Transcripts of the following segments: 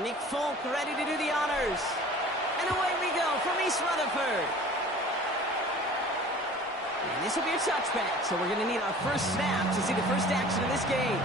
Nick Folk ready to do the honors. And away we go from East Rutherford. And this will be a touchback, so we're going to need our first snap to see the first action of this game.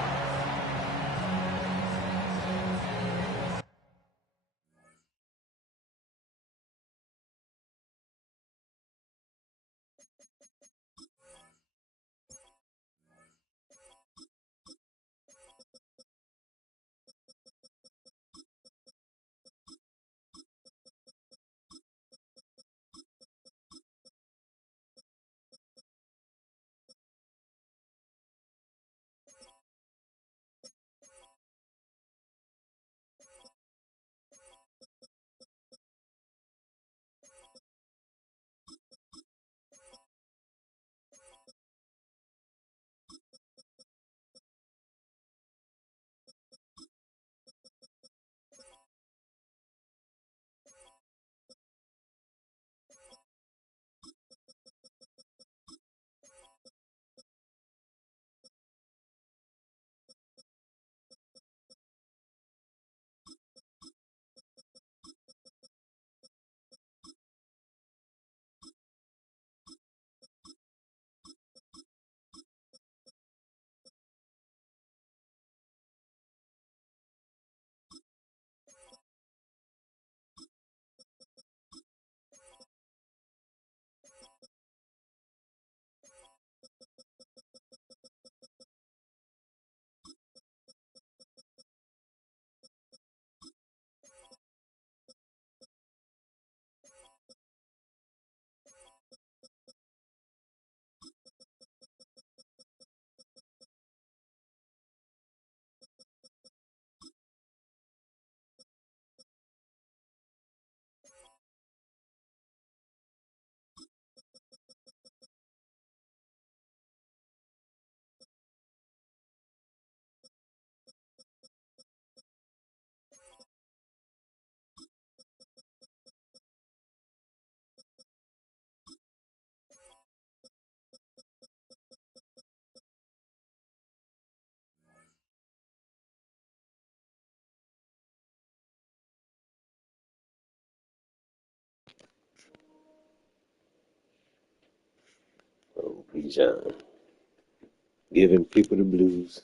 Oh, Bijan. Giving people the blues.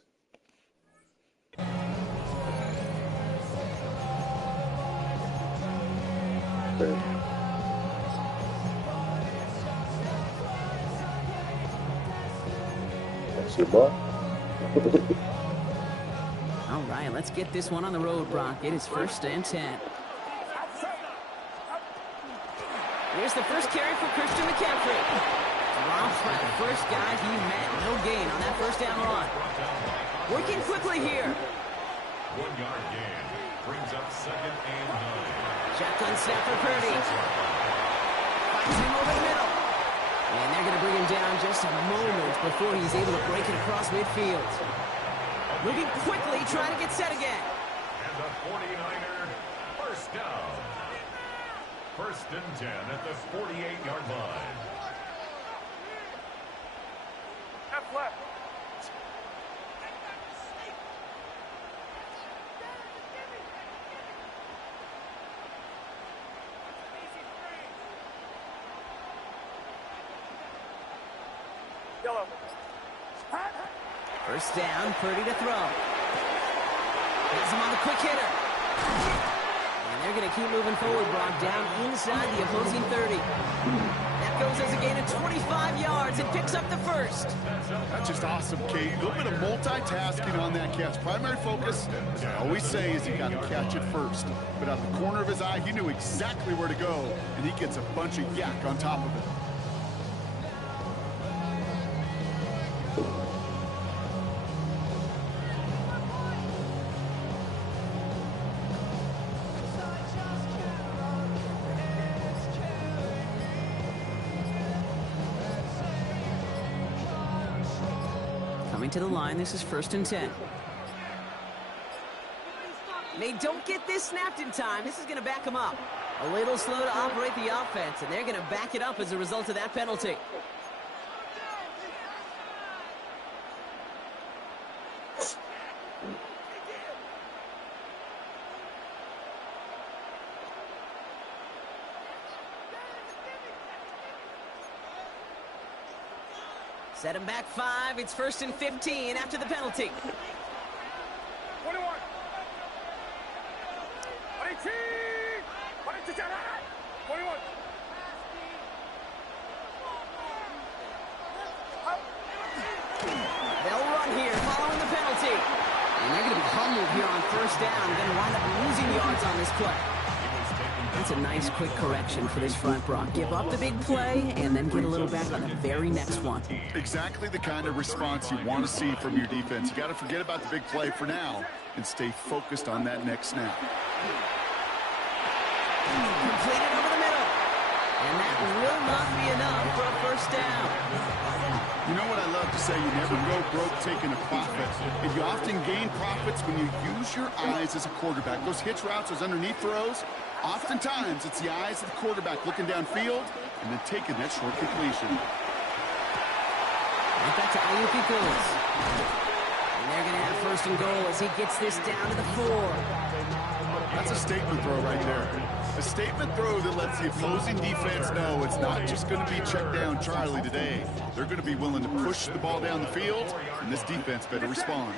That's your ball. All right, let's get this one on the road, Brock. It is 1st and 10. Here's the first carry for Christian McCaffrey. Drops by the first guy he met. No gain on that first down run. Working quickly here. 1 yard gain. Brings up 2nd and 9. Shotgun snap for Purdy. Finds him over the middle. And they're going to bring him down just a moment before he's able to break it across midfield. Moving quickly, trying to get set again. And the 49er, first down. 1st and 10 at the 48-yard line. Left, left. Yellow. 1st down, Purdy to throw. Has him on the quick hitter. And they're going to keep moving forward, Brock, down inside the opposing 30. That goes as a gain of 25 yards and picks up the first. That's just awesome, Kate. A little bit of multitasking on that catch. Primary focus, as I always say, is you got to catch it first. But out the corner of his eye, he knew exactly where to go, and he gets a bunch of yak on top of it. To the line, this is 1st and 10. They don't get this snapped in time. This is going to back them up. A little slow to operate the offense, and they're going to back it up as a result of that penalty. Set him back 5. It's 1st and 15 after the penalty. 21. 21. They'll run here following the penalty. And they're going to be humbled here on 1st down. Going to wind up losing yards on this play. That's a nice quick correction for this front, Brock. Give up the big play and then get a little back on the very next one. Exactly the kind of response you want to see from your defense. You got to forget about the big play for now and stay focused on that next snap. Completed over the middle. And that will not be enough for a 1st down. You know what I love to say? You never go broke taking a profit. And you often gain profits when you use your eyes as a quarterback. Those hitch routes, those underneath throws, oftentimes it's the eyes of the quarterback looking downfield and then taking that short completion. Right back to Ayuk it goes. And they're going to have 1st and goal as he gets this down to the 4. That's a statement throw right there. A statement throw that lets the opposing defense know it's not just going to be check down Charlie today. They're going to be willing to push the ball down the field, and this defense better respond.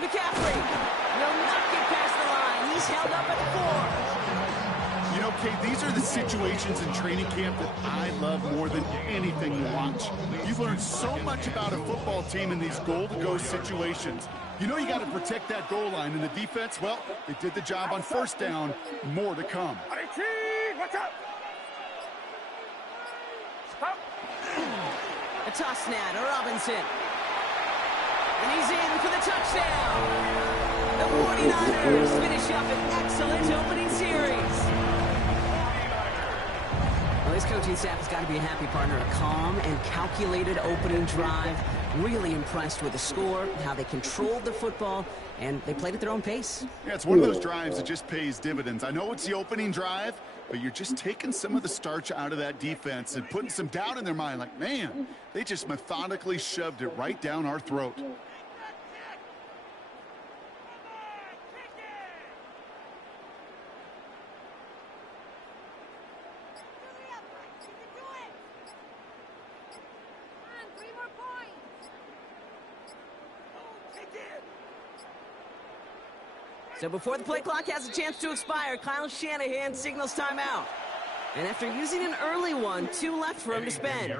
McCaffrey will not get past the line. He's held up at 4. You know, Kate, these are the situations in training camp that I love more than anything to watch. You've learned so much about a football team in these goal-to-go situations. You know you got to protect that goal line, and the defense, well, they did the job on 1st down. More to come. Watch out. Stop. A toss now to Robinson. And he's in for the touchdown. The 49ers finish up an excellent opening series. Well, this coaching staff has got to be a happy partner. A calm and calculated opening drive. Really impressed with the score, how they controlled the football, and they played at their own pace. Yeah, it's one of those drives that just pays dividends. I know it's the opening drive, but you're just taking some of the starch out of that defense and putting some doubt in their mind. Like, man, they just methodically shoved it right down our throat. So before the play clock has a chance to expire, Kyle Shanahan signals timeout. And after using an early one, 2 left for him to spend.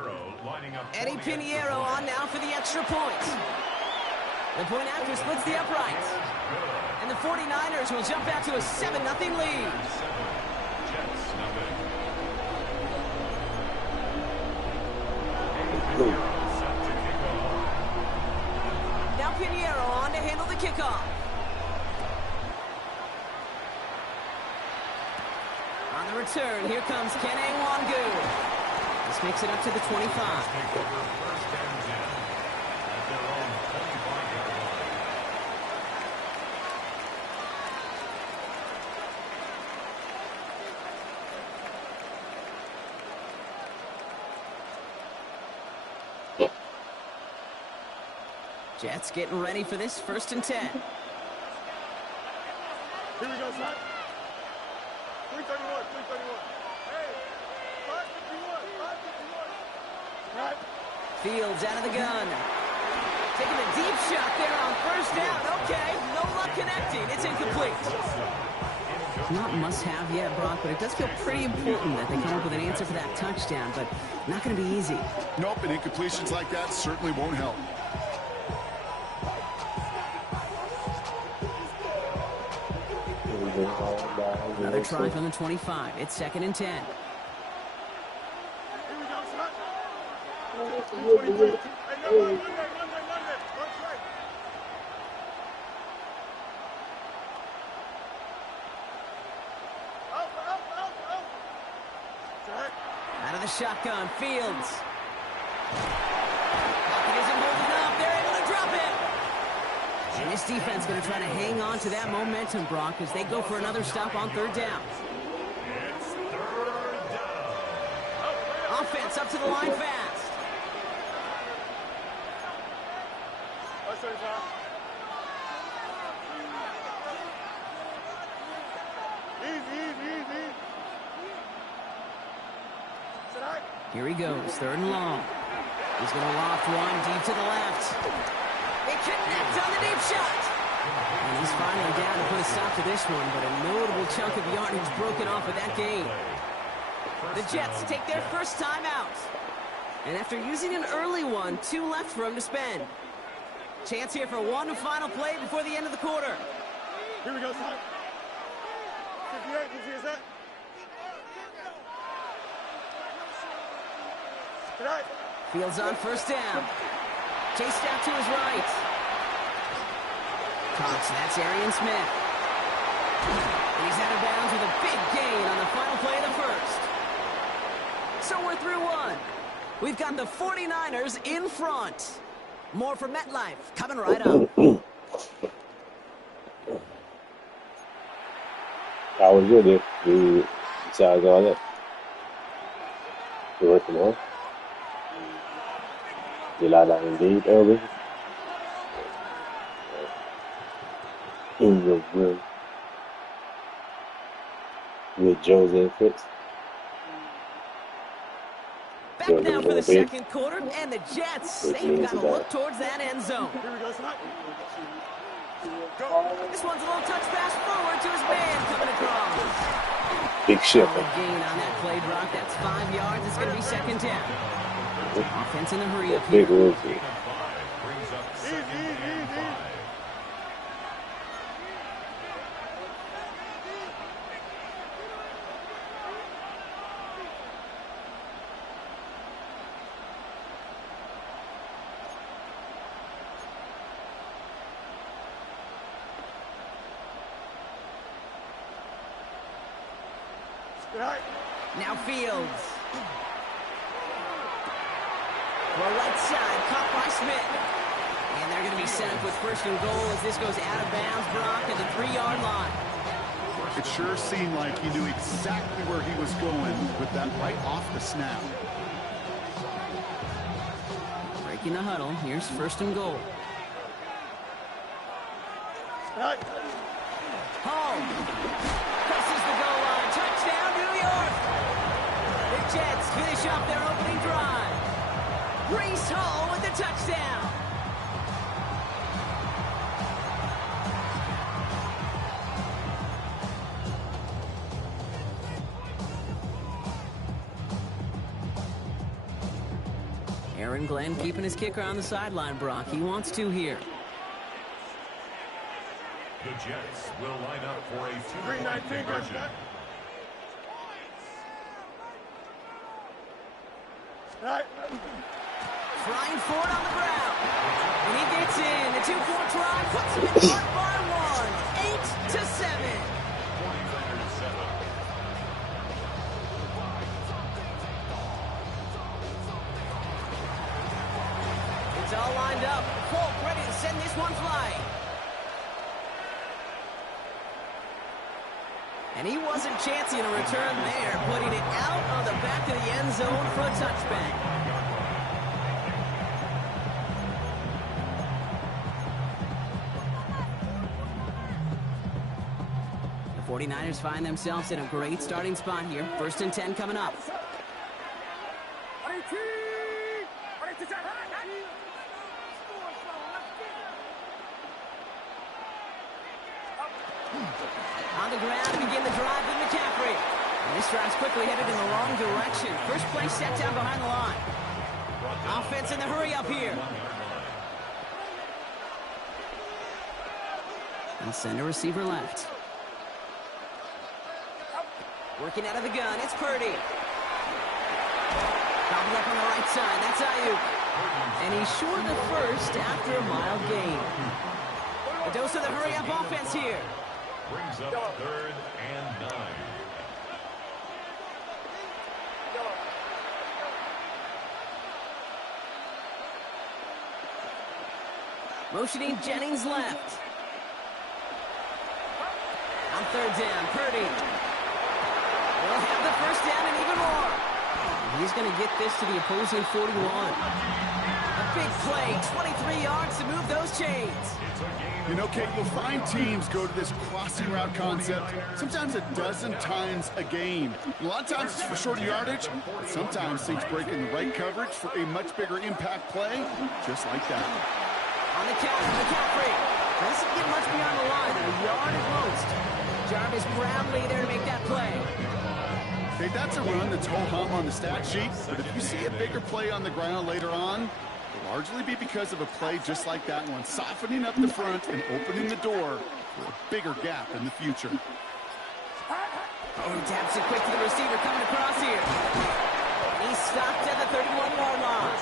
Eddie Pinheiro on now for the extra point. The point after splits the uprights. And the 49ers will jump out to a 7-0 lead. Now Pinheiro on to handle the kickoff. On the return, here comes Kene Wangu. This makes it up to the 25. Jets getting ready for this 1st and 10. Here we go, son. 331. Hey, 551. Right. Fields out of the gun. Taking a deep shot there on 1st down. Okay, no luck connecting. It's incomplete. Not must-have yet, Brock, but it does feel pretty important that they come up with an answer for that touchdown, but not going to be easy. Nope, and incompletions like that certainly won't help. Another try from the 25. It's 2nd and 10. Here we go, son. 22. Hey, no, one leg. One straight. Out. Out of the shotgun, Fields. Pocket isn't holding up. They're able to drop it. And this defense going to try to hang on to that momentum, Brock, as they go for another stop on 3rd down. It's 3rd down. Offense up to the line fast. Let's say, Tom. Easy. Here he goes, 3rd and long. He's going to loft one deep to the left. It connects on the deep shot. And he's finally down to put a stop to this one, but a notable chunk of yardage broken off of that game. The Jets take their first time out. And after using an early one, 2 left for him to spend. Chance here for one final play before the end of the quarter. Here we go, son. 58, did you see that? Tonight. Fields on 1st down. Chased out to his right. Cox, that's Arian Smith. And he's out of bounds with a big gain on the final play of the first. So we're through one. We've got the 49ers in front. More from MetLife coming right up. How was your day? Besides all that? You working on? You like Indeed early? In your room. With Jose and Fritz. Back now for the second quarter, and the Jets, they've got to look towards that end zone. Here we go, son. This one's a little touch pass forward to his man coming across. Big shit. Solid gain on that play, Brock. That's 5 yards. It's going to be 2nd down. Offense in the hurry up here. Big rookie. Brings up 2nd and 5. Tonight. Now Fields. Well, right side, caught by Smith. And they're going to be set up with 1st and goal as this goes out of bounds, Brock, at the 3-yard line. It sure seemed like he knew exactly where he was going with that right off the snap. Breaking the huddle. Here's 1st and goal. Tonight. Home. Crosses the goal line. Touchdown, New York. The Jets finish off their opening drive. Breece Hall with the touchdown. Aaron Glenn keeping his kicker on the sideline, Brock. He wants 2 here. The Jets will line up for a 2-point 319 conversion. Tonight. Flying forward on the ground. And he gets in. The 2-point try puts him in front by 1. 8-7. 49ers 7. It's all lined up. Polk ready to send this one flying. And he wasn't chancing a return there, putting it out on the back of the end zone for a touchback. The 49ers find themselves in a great starting spot here. 1st and 10 coming up. On the ground, begin the drive with McCaffrey. And this drive's quickly headed in the wrong direction. First play set down behind the line. Offense in the hurry up here. And send a receiver left. Working out of the gun, it's Purdy. Gobbled up on the right side, that's Ayuk. And he's short of first after a mild gain. A dose of the hurry up offense here. Brings up 3rd and 9. Motioning Jennings left. On 3rd down, Purdy. They'll have the 1st down and even more. He's going to get this to the opposing 41. A Big play, 23 yards to move those chains. You know, Kate, you'll find teams go to this crossing route concept sometimes a dozen times a game. A lot of times it's for shorter yardage, but sometimes things break in the right coverage for a much bigger impact play, just like that. On the counter, McCaffrey. Doesn't get much beyond the line, a yard at most. Jarvis Brownlee there to make that play. Hey, that's a run that's ho-hum on the stat sheet, but if you see a bigger play on the ground later on, it'll largely be because of a play just like that one, softening up the front and opening the door for a bigger gap in the future. Oh, he taps it quick to the receiver coming across here. He's stopped at the 31-yard line.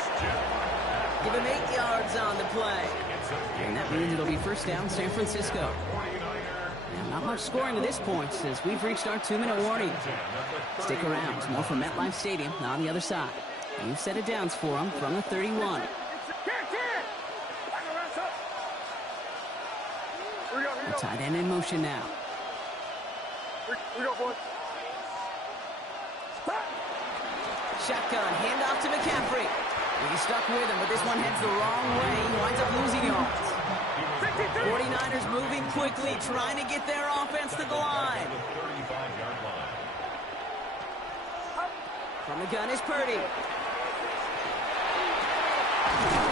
Give him 8 yards on the play. And that means it'll be first down San Francisco. Now, not much scoring to this point as we've reached our 2-minute warning. Stick around. More from MetLife Stadium on the other side. New set of downs for him from the 31. The tight end in motion now. Shotgun, handoff to McCaffrey. He's stuck with him, but this one heads the wrong way. He winds up losing yards. 49ers moving quickly, trying to get their offense to the line. From the gun is Purdy.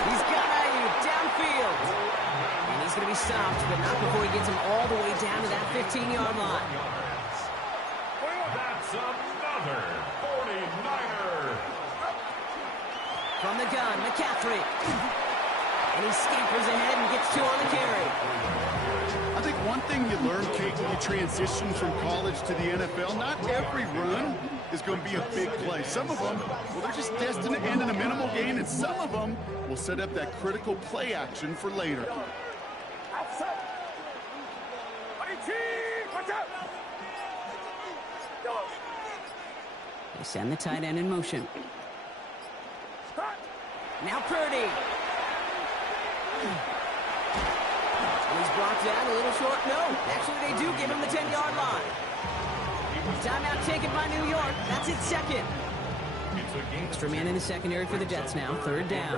He's got Ayuk downfield. And he's going to be stopped, but not before he gets him all the way down to that 15-yard line. That's another 49er. From the gun, McCaffrey. And he scampers ahead and gets 2 on the carry. I think one thing you learn, Kate, when you transition from college to the NFL, not every run is going to be a big play. Some of them, well, they're just destined to end in a minimal gain, and some of them will set up that critical play action for later. They send the tight end in motion. Now Purdy. He's brought down a little short. No, actually they do give him the 10-yard line. Timeout taken by New York. That's its second. Extra man in the secondary for the Jets now. Third down.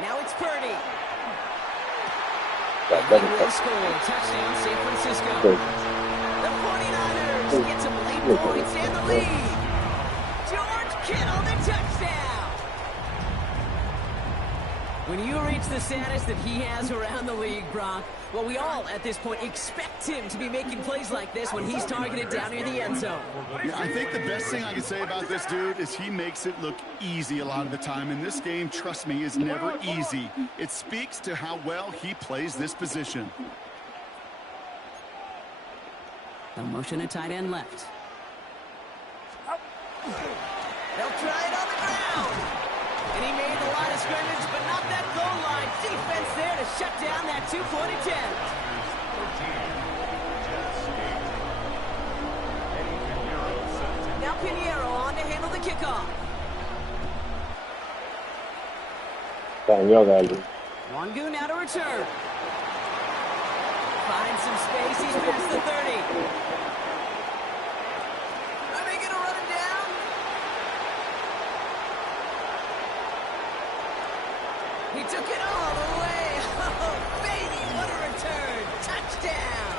Now it's Purdy. He will score. Touchdown, San Francisco. The 49ers get some late points and the lead. George Kittle, the touchdown. When you reach the status that he has around the league, Brock, well, we all at this point expect him to be making plays like this when he's targeted down near the end zone. Yeah, I think the best thing I can say about this dude is he makes it look easy a lot of the time. And this game, trust me, is never easy. It speaks to how well he plays this position. They'll motion a tight end left. They'll try it on the ground. And he made the line of scrimmage, but not that goal line. Defense there to shut down that two-point attempt. Now Pinheiro on to handle the kickoff. Wangu now to return. Finds some space. He's past the 30. Are they going to run him down? He took it all the way. Oh, baby, what a return. Touchdown.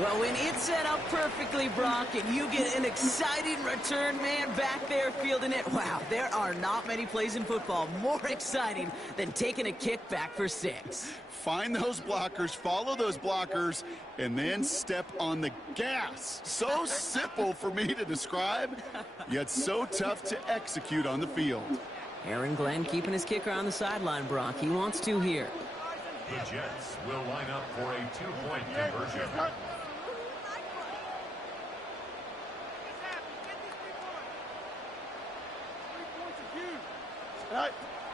Well, when it's set up perfectly, Brock, and you get an exciting return man back there fielding it, wow, there are not many plays in football more exciting than taking a kick back for 6. Find those blockers, follow those blockers, and then step on the gas. So simple for me to describe, yet so tough to execute on the field. Aaron Glenn keeping his kicker on the sideline, Brock. He wants to here. The Jets will line up for a 2-point conversion.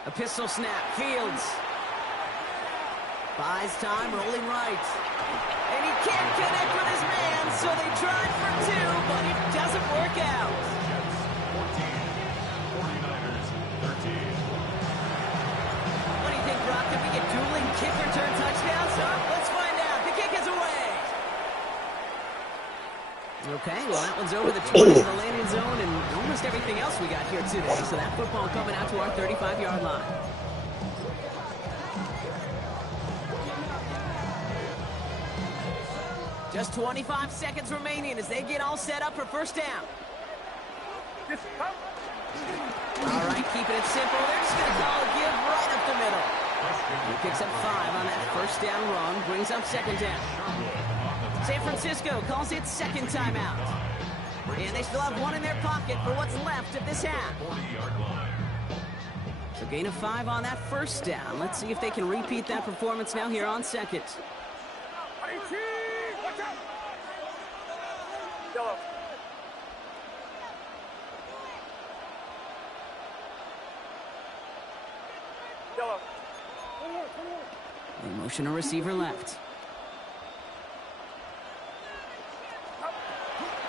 A pistol snap. Fields. Buys time, rolling right. And he can't connect with his man, so they tried for 2, but it doesn't work out. Jets 14, 49ers 13. What do you think, Brock? Can we get dueling kick return touchdowns? Let's find out. The kick is away. Okay, well, that one's over the 20 in the landing zone and almost everything else we got here today. So that football coming out to our 35-yard line. Just 25 seconds remaining as they get all set up for first down. All right, keeping it simple. They're just going to call a give right up the middle. He picks up 5 on that first down run, brings up second down. San Francisco calls it second timeout. And they still have 1 in their pocket for what's left of this half. So gain of 5 on that first down. Let's see if they can repeat that performance now here on second. They motion a receiver left.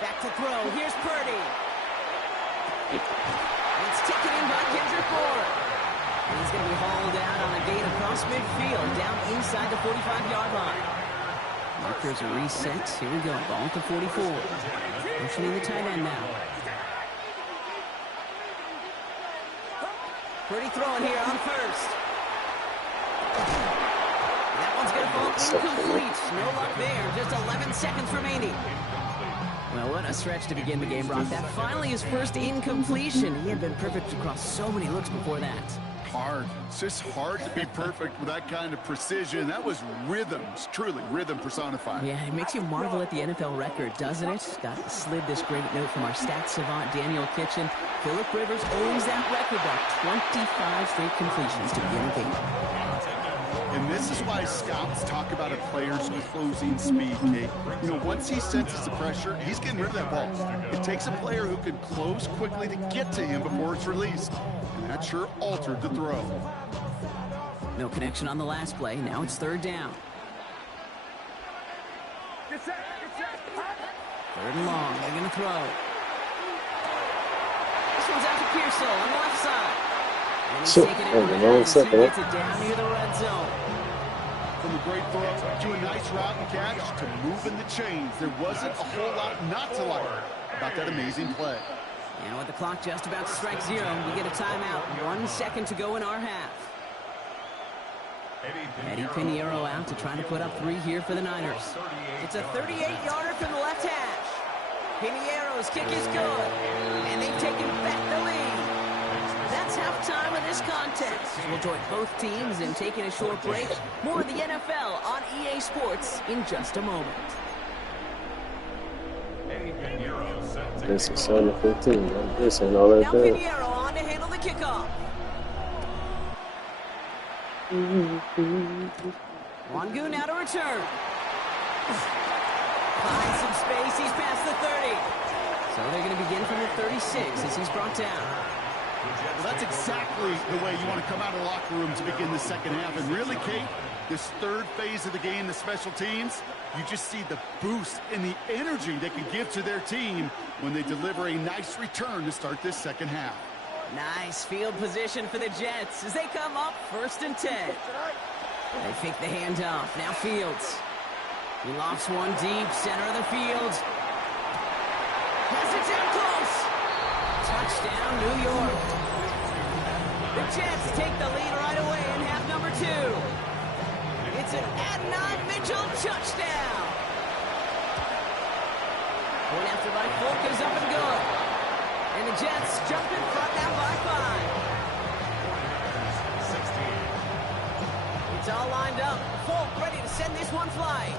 Back to throw. Here's Purdy. It's taken in by Kendrick Ford. And he's going to be hauled out on a gain across midfield, down inside the 45-yard line. Markers are reset. Here we go. Ball at the 44. Motioning the tight end now. Purdy throwing here on first. That one's going to fall incomplete. No luck there. Just 11 seconds remaining. Well, what a stretch to begin the game, Brock. That finally his first incompletion. He had been perfect across so many looks before that. Hard. It's just hard to be perfect with that kind of precision. That was rhythm. It's truly rhythm personified. Yeah, it makes you marvel at the NFL record, doesn't it? Got slid this great note from our stats savant, Daniel Kitchen. Phillip Rivers owns that record by 25 straight completions to begin the game. And this is why scouts talk about a player's closing speed, Kate. You know, once he senses the pressure, he's getting rid of that ball. It takes a player who can close quickly to get to him before it's released. And that sure altered the throw. No connection on the last play. Now it's third down. Third and long. They're going to throw. This one's out to Pearsall on the left side. And he's taking it around as he gets it down near the red zone. From a great throw to a nice route and catch to moving the chains. There wasn't a whole lot not to like about that amazing play. And with the clock just about to strike 0, we get a timeout. 1 second to go in our half. Eddie Pinheiro out to try to put up 3 here for the Niners. It's a 38-yarder from the left hash. Pinheiro's kick is good. And they've taken back the lead. That's halftime of this contest. We'll join both teams in taking a short break. More of the NFL on EA Sports in just a moment. This is 7-15. This ain't all that Now bad. Pinheiro on to handle the kickoff. Wangu now to return. Finds some space. He's past the 30. So they're going to begin from the 36 as he's brought down. Well, that's exactly the way you want to come out of the locker room to begin the second half. And really, Kate, this third phase of the game, the special teams, you just see the boost and the energy they can give to their team when they deliver a nice return to start this second half. Nice field position for the Jets as they come up 1st and 10. They fake the handoff. Now Fields. He lofts one deep, center of the field. Has it down close. Touchdown, New York. The Jets take the lead right away in half number 2. It's an Adnan Mitchell touchdown. Point after by Folk is up and good. And the Jets jump in front now by 5. It's all lined up. Folk ready to send this one flying.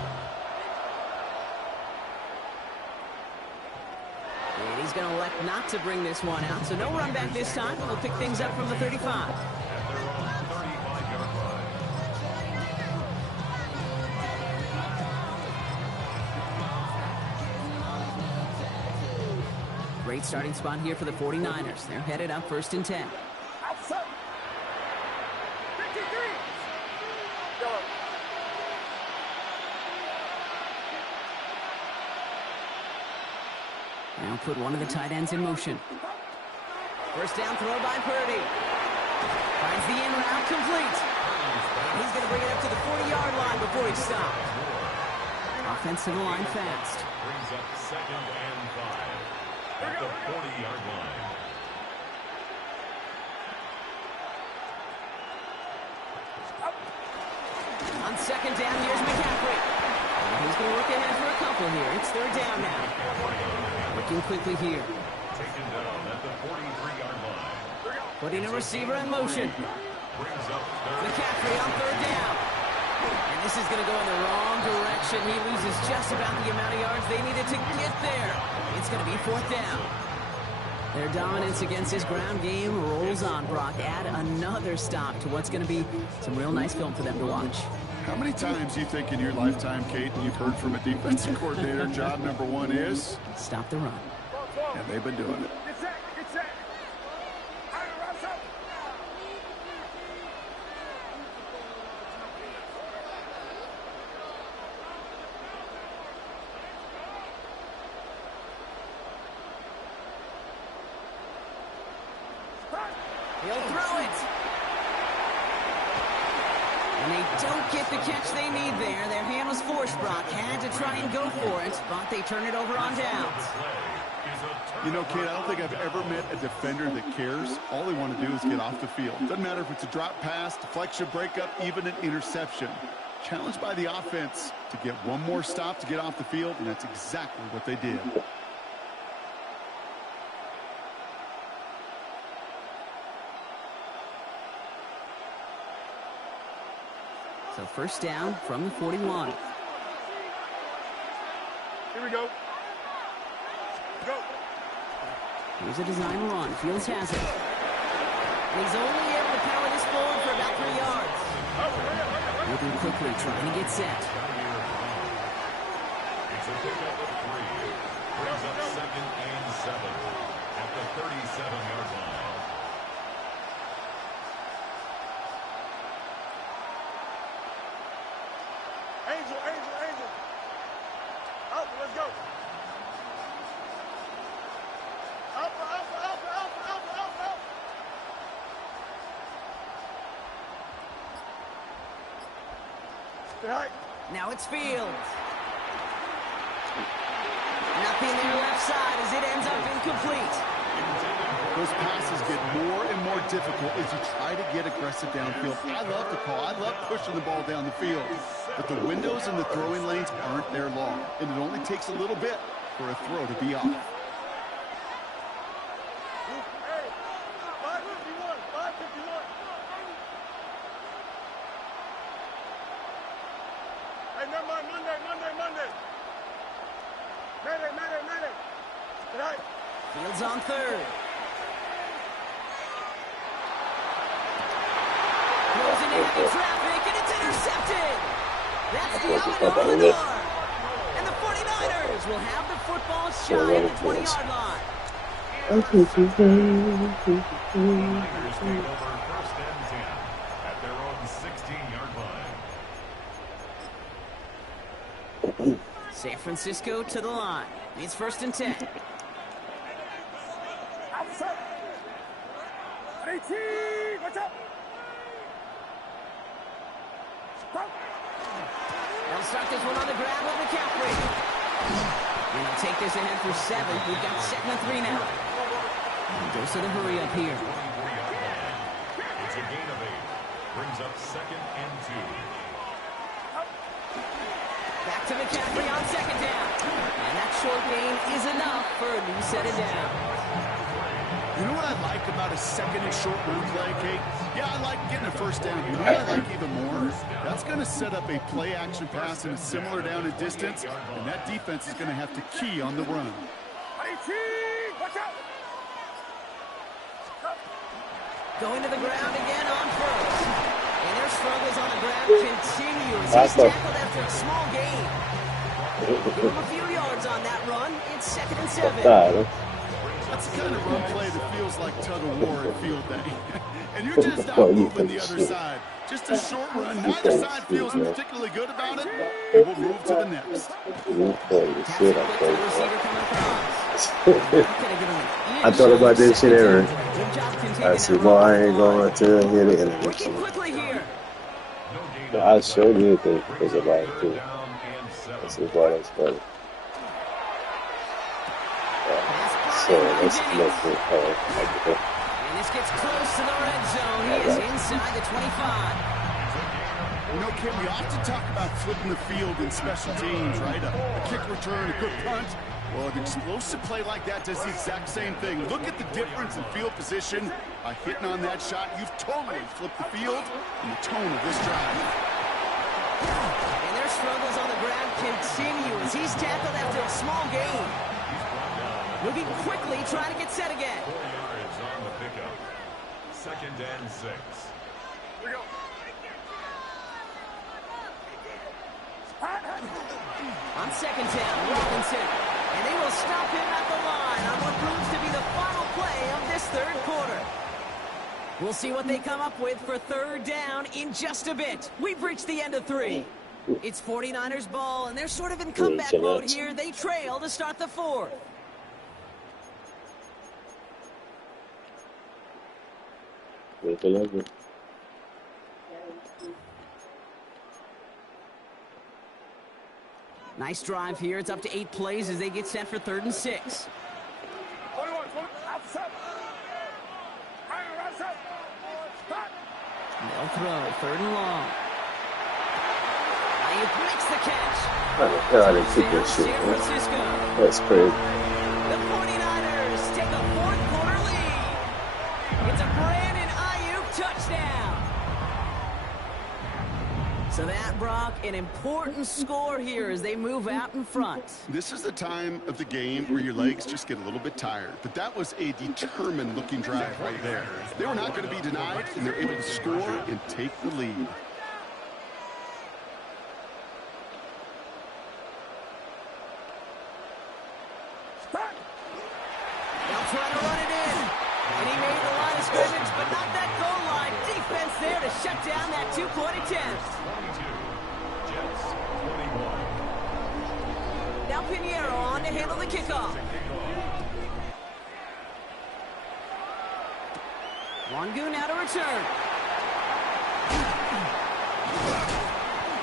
And he's going to elect not to bring this one out. So no run back this time. We'll pick things up from the 35. Great starting spot here for the 49ers. They're headed up 1st and 10. Now put one of the tight ends in motion. First down throw by Purdy. Finds the in route complete. And he's going to bring it up to the 40-yard line before he's stopped. Offense to the line fast. Brings up 2nd and 5 at the 40-yard line. On 2nd down, here's McCaffrey. And he's going to look ahead for a couple here. It's 3rd down now. Looking quickly here. Taken down at the 43-yard line. Putting a receiver in motion. Brings up 3rd. McCaffrey on 3rd down. And this is going to go in the wrong direction. He loses just about the amount of yards they needed to get there. It's going to be 4th down. Their dominance against his ground game rolls on, Brock. Add another stop to what's going to be some real nice film for them to watch. How many times do you think in your lifetime, Kate, you've heard from a defensive coordinator, job number 1 is? Stop the run. And they've been doing it. Get set, get set. Rise up. He'll throw it. And they don't get the catch they need there. Their hand was forced, Brock. Had to try and go for it, but they turn it over on downs. You know, Kate, I don't think I've ever met a defender that cares. All they want to do is get off the field. Doesn't matter if it's a drop pass, deflection, breakup, even an interception. Challenged by the offense to get one more stop to get off the field, and that's exactly what they did. So 1st down from the 41. Here we go. Go. Here's a design run. Fields has it. And he's only able to power this forward for about 3 yards. Moving quickly, trying to get set. It's a pickup of 3. Brings up 2nd and 7 at the 37-yard line. Angel. Alpha, let's go. Alpha. Stay high. Now it's Fields. Nothing there left side as it ends up incomplete. Those passes get more and more difficult as you try to get aggressive downfield. I love the call. I love pushing the ball down the field. But the windows in the throwing lanes aren't there long, and it only takes a little bit for a throw to be off. Hey, 551. Hey, never mind, Monday. Mayday. Stay high. Fields on 3rd. Closing in heavy traffic, and it's intercepted. That's the opener on the door. And the 49ers will have the football shy of the 20-yard line. Niners take over 1st and 10 at their own 16-yard line. San Francisco to the line. It's 1st and 10. Outside. 18. Watch out. They'll start this one on the grab with McCaffrey. And they'll take this ahead for 7. We've got 2nd and 3 now. Goes to the hurry up here. It's a gain of 8. Brings up 2nd and 2. Back to McCaffrey on 2nd down. And that short gain is enough for a new set of downs. You know what I like about a 2nd and short run play, Kate? Yeah, I like getting a 1st down. You know what I like even more? That's going to set up a play-action pass in a similar down and distance, and that defense is going to have to key on the run. 18. Watch out. Going to the ground again on 1st. And their struggles on the ground continue as he's tackled after a small gain. Give him a few yards on that run. It's 2nd and 7. That's the kind of run play that feels like tug-of-war at field day. And you're just not moving the other side. Just a short run. Neither side feels particularly good about it. And we'll move to the next. I thought about this shit ever. I said, well, I ain't going to hit it. Working quickly here. I sure did think it was about it, too. That's why that's funny. So let's look for And this gets close to the red zone. He is inside the 25. You know, Kim, we often talk about flipping the field in special teams, right? A kick return, a good punt. Well, an explosive play like that does the exact same thing. Look at the difference in field position. By hitting on that shot, you've totally flipped the field and the tone of this drive. And their struggles on the ground continue as he's tackled after a small gain. Moving quickly, trying to get set again. 4 yards on the pickup. 2nd and 6. Here we go. On 2nd down, Robinson. And they will stop him at the line on what proves to be the final play of this 3rd quarter. We'll see what they come up with for 3rd down in just a bit. We've reached the end of 3. It's 49ers ball, and they're sort of in comeback mode here. They trail to start the 4th. Nice drive here. It's up to 8 plays as they get set for 3rd and 6. 21, outside. Outside. They'll throw 3rd and long. Ayuk makes the catch. Oh, God, I keep this shit. San Francisco. That's crazy. The 49ers take a 4th quarter lead. It's a Brandon Ayuk touchdown. So that, Brock, an important score here as they move out in front. This is the time of the game where your legs just get a little bit tired. But that was a determined-looking drive right there. They were not going to be denied, and they're able to score and take the lead. They'll try to run it in. And he made the line of scrimmage, but not that goal line. Defense there to shut down that 2-point attempt. 22. Jets 21. Now Pinheiro on to handle the kickoff. Wangu now to return.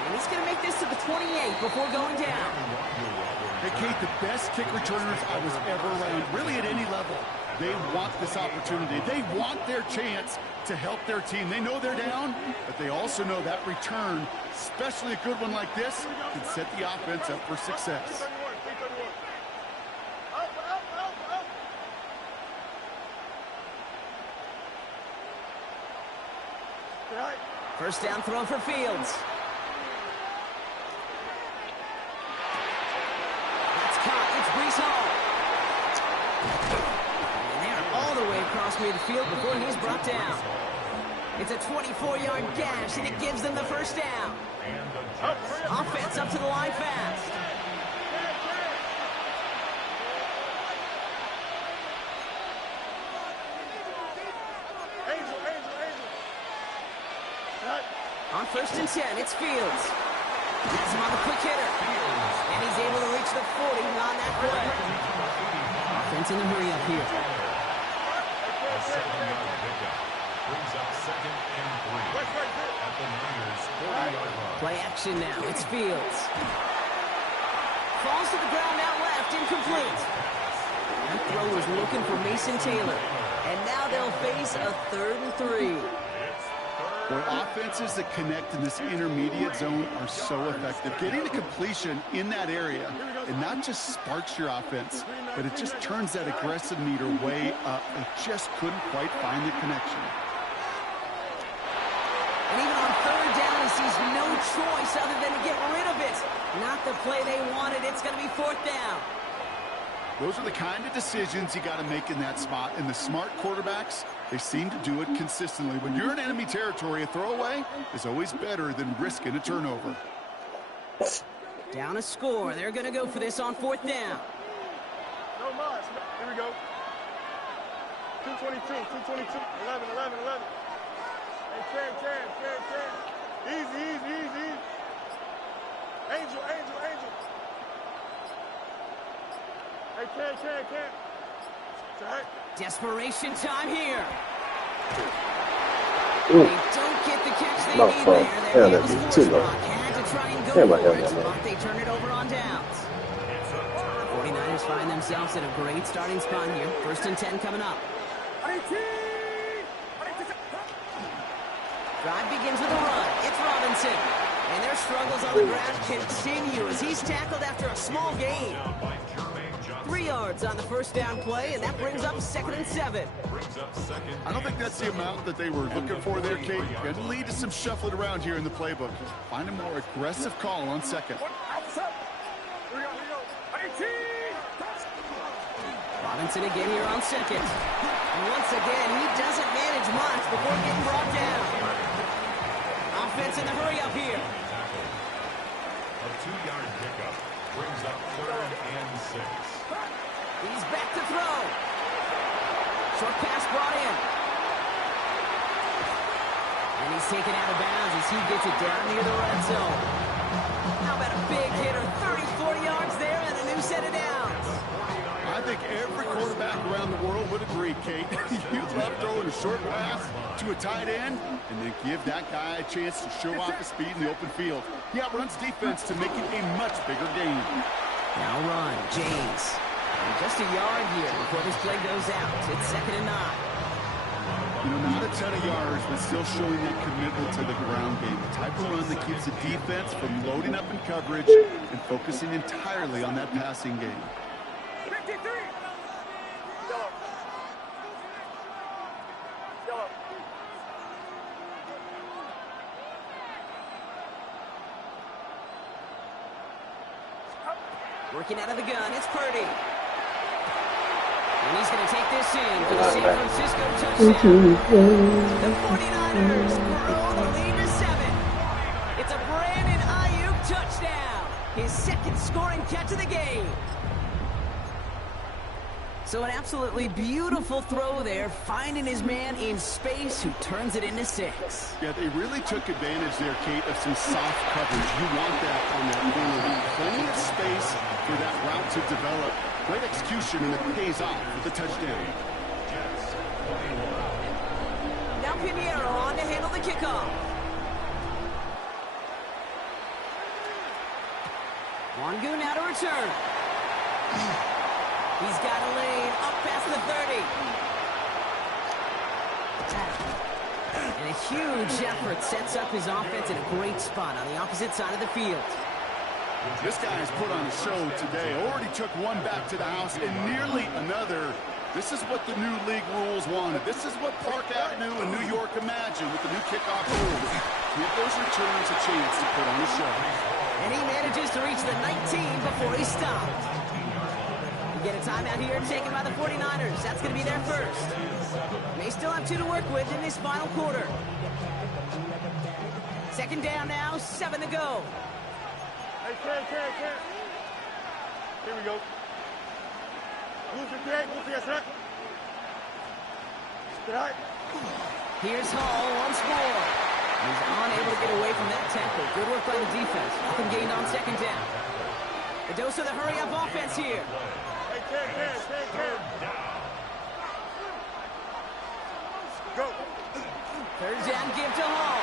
And he's going to make this to the 28 before going down. Hey, Kate, the best kick returners I was ever around, really at any level, they want this opportunity. They want their chance to help their team. They know they're down, but they also know that return, especially a good one like this, can set the offense up for success. First down throw for Fields. That's caught. It's Brees Hall. And they're all the way across midfield before he's brought down. It's a 24-yard gash, and it gives them the first down. Offense up to the line fast. On 1st and 10, it's Fields. Has him on the quick hitter. And he's able to reach the 40 on that play. Offense in a hurry up here. A 7-yard pickup. Brings up 2nd and 3. At the Niners' 40-yard line. Play action now. It's Fields. Falls to the ground out left, incomplete. That throw was looking for Mason Taylor. And now they'll face a 3rd and 3. Boy, offenses that connect in this intermediate zone are so effective. Getting the completion in that area, it not just sparks your offense, but it just turns that aggressive meter way up. They just couldn't quite find the connection. And even on 3rd down, he sees no choice other than to get rid of it. Not the play they wanted. It's going to be 4th down. Those are the kind of decisions you got to make in that spot. And the smart quarterbacks, they seem to do it consistently. When you're in enemy territory, a throwaway is always better than risking a turnover. Down a score. They're going to go for this on 4th down. No mas. Here we go. 222, 222, 11. Hey, Cam. Easy. Angel. Hey, Cam. Desperation time here. Ooh. They don't get the catch they Not need far. there. Yeah, that'd be too low. Had to try and go Yeah, for my it, God, but they turn it over on downs. 49ers find themselves in a great starting spot here. 1st and 10 coming up. Drive begins with a run. It's Robinson. And their struggles on the ground continue as he's tackled after a small gain. 3 yards on the 1st down play, and that brings up 2nd and 7. I don't think that's the amount that they were looking for there, Kate. Going to lead to some shuffling around here in the playbook. Find a more aggressive call on 2nd. Robinson again here on 2nd. And once again, he doesn't manage much before getting brought down. Offense in the hurry up here. A 2-yard pickup brings up 3rd and 6. He's back to throw. Short pass brought in. And he's taken out of bounds as he gets it down near the red zone. How about a big hitter? 30, 40 yards there and a new set of downs. I think every quarterback around the world would agree, Kate. You love throwing a short pass to a tight end and then give that guy a chance to show off his speed in the open field. He outruns defense to make it a much bigger game. Now run, James. And just a yard here before this play goes out. It's 2nd and 9. You know, not a ton of yards, but still showing that commitment to the ground game. The type of run that keeps the defense from loading up in coverage and focusing entirely on that passing game. 53. Yellow. Yellow. Working out of the gun, it's Purdy. And he's going to take this in for the San Francisco touchdown. The 49ers grow the lead to 7. It's a Brandon Ayuk touchdown. His 2nd scoring catch of the game. So an absolutely beautiful throw there, finding his man in space who turns it into 6. Yeah, they really took advantage there, Kate, of some soft coverage. You want that on that corner. Plenty of space for that route to develop. Great execution, and it pays off with the touchdown. Now Pinheiro on to handle the kickoff. Wangu now to return. He's got a lane up past the 30. And a huge effort sets up his offense in a great spot on the opposite side of the field. This guy has put on a show today. Already took one back to the house and nearly another. This is what the new league rules wanted. This is what Park Avenue in New York imagined with the new kickoff rules. Give those returns a chance to put on a show. And he manages to reach the 19 before he stopped. We get a timeout here taken by the 49ers. That's going to be their first. They still have 2 to work with in this final quarter. 2nd down now, 7 to go. Hey, Ken. Here we go. Move your leg, move your set. Right. Here's Hall once more. He's unable to get away from that tackle. Good work by the defense. Nothing gained on 2nd down. The dose of the hurry-up offense here. Hey, Ken. Go. 3rd down, give to Hall.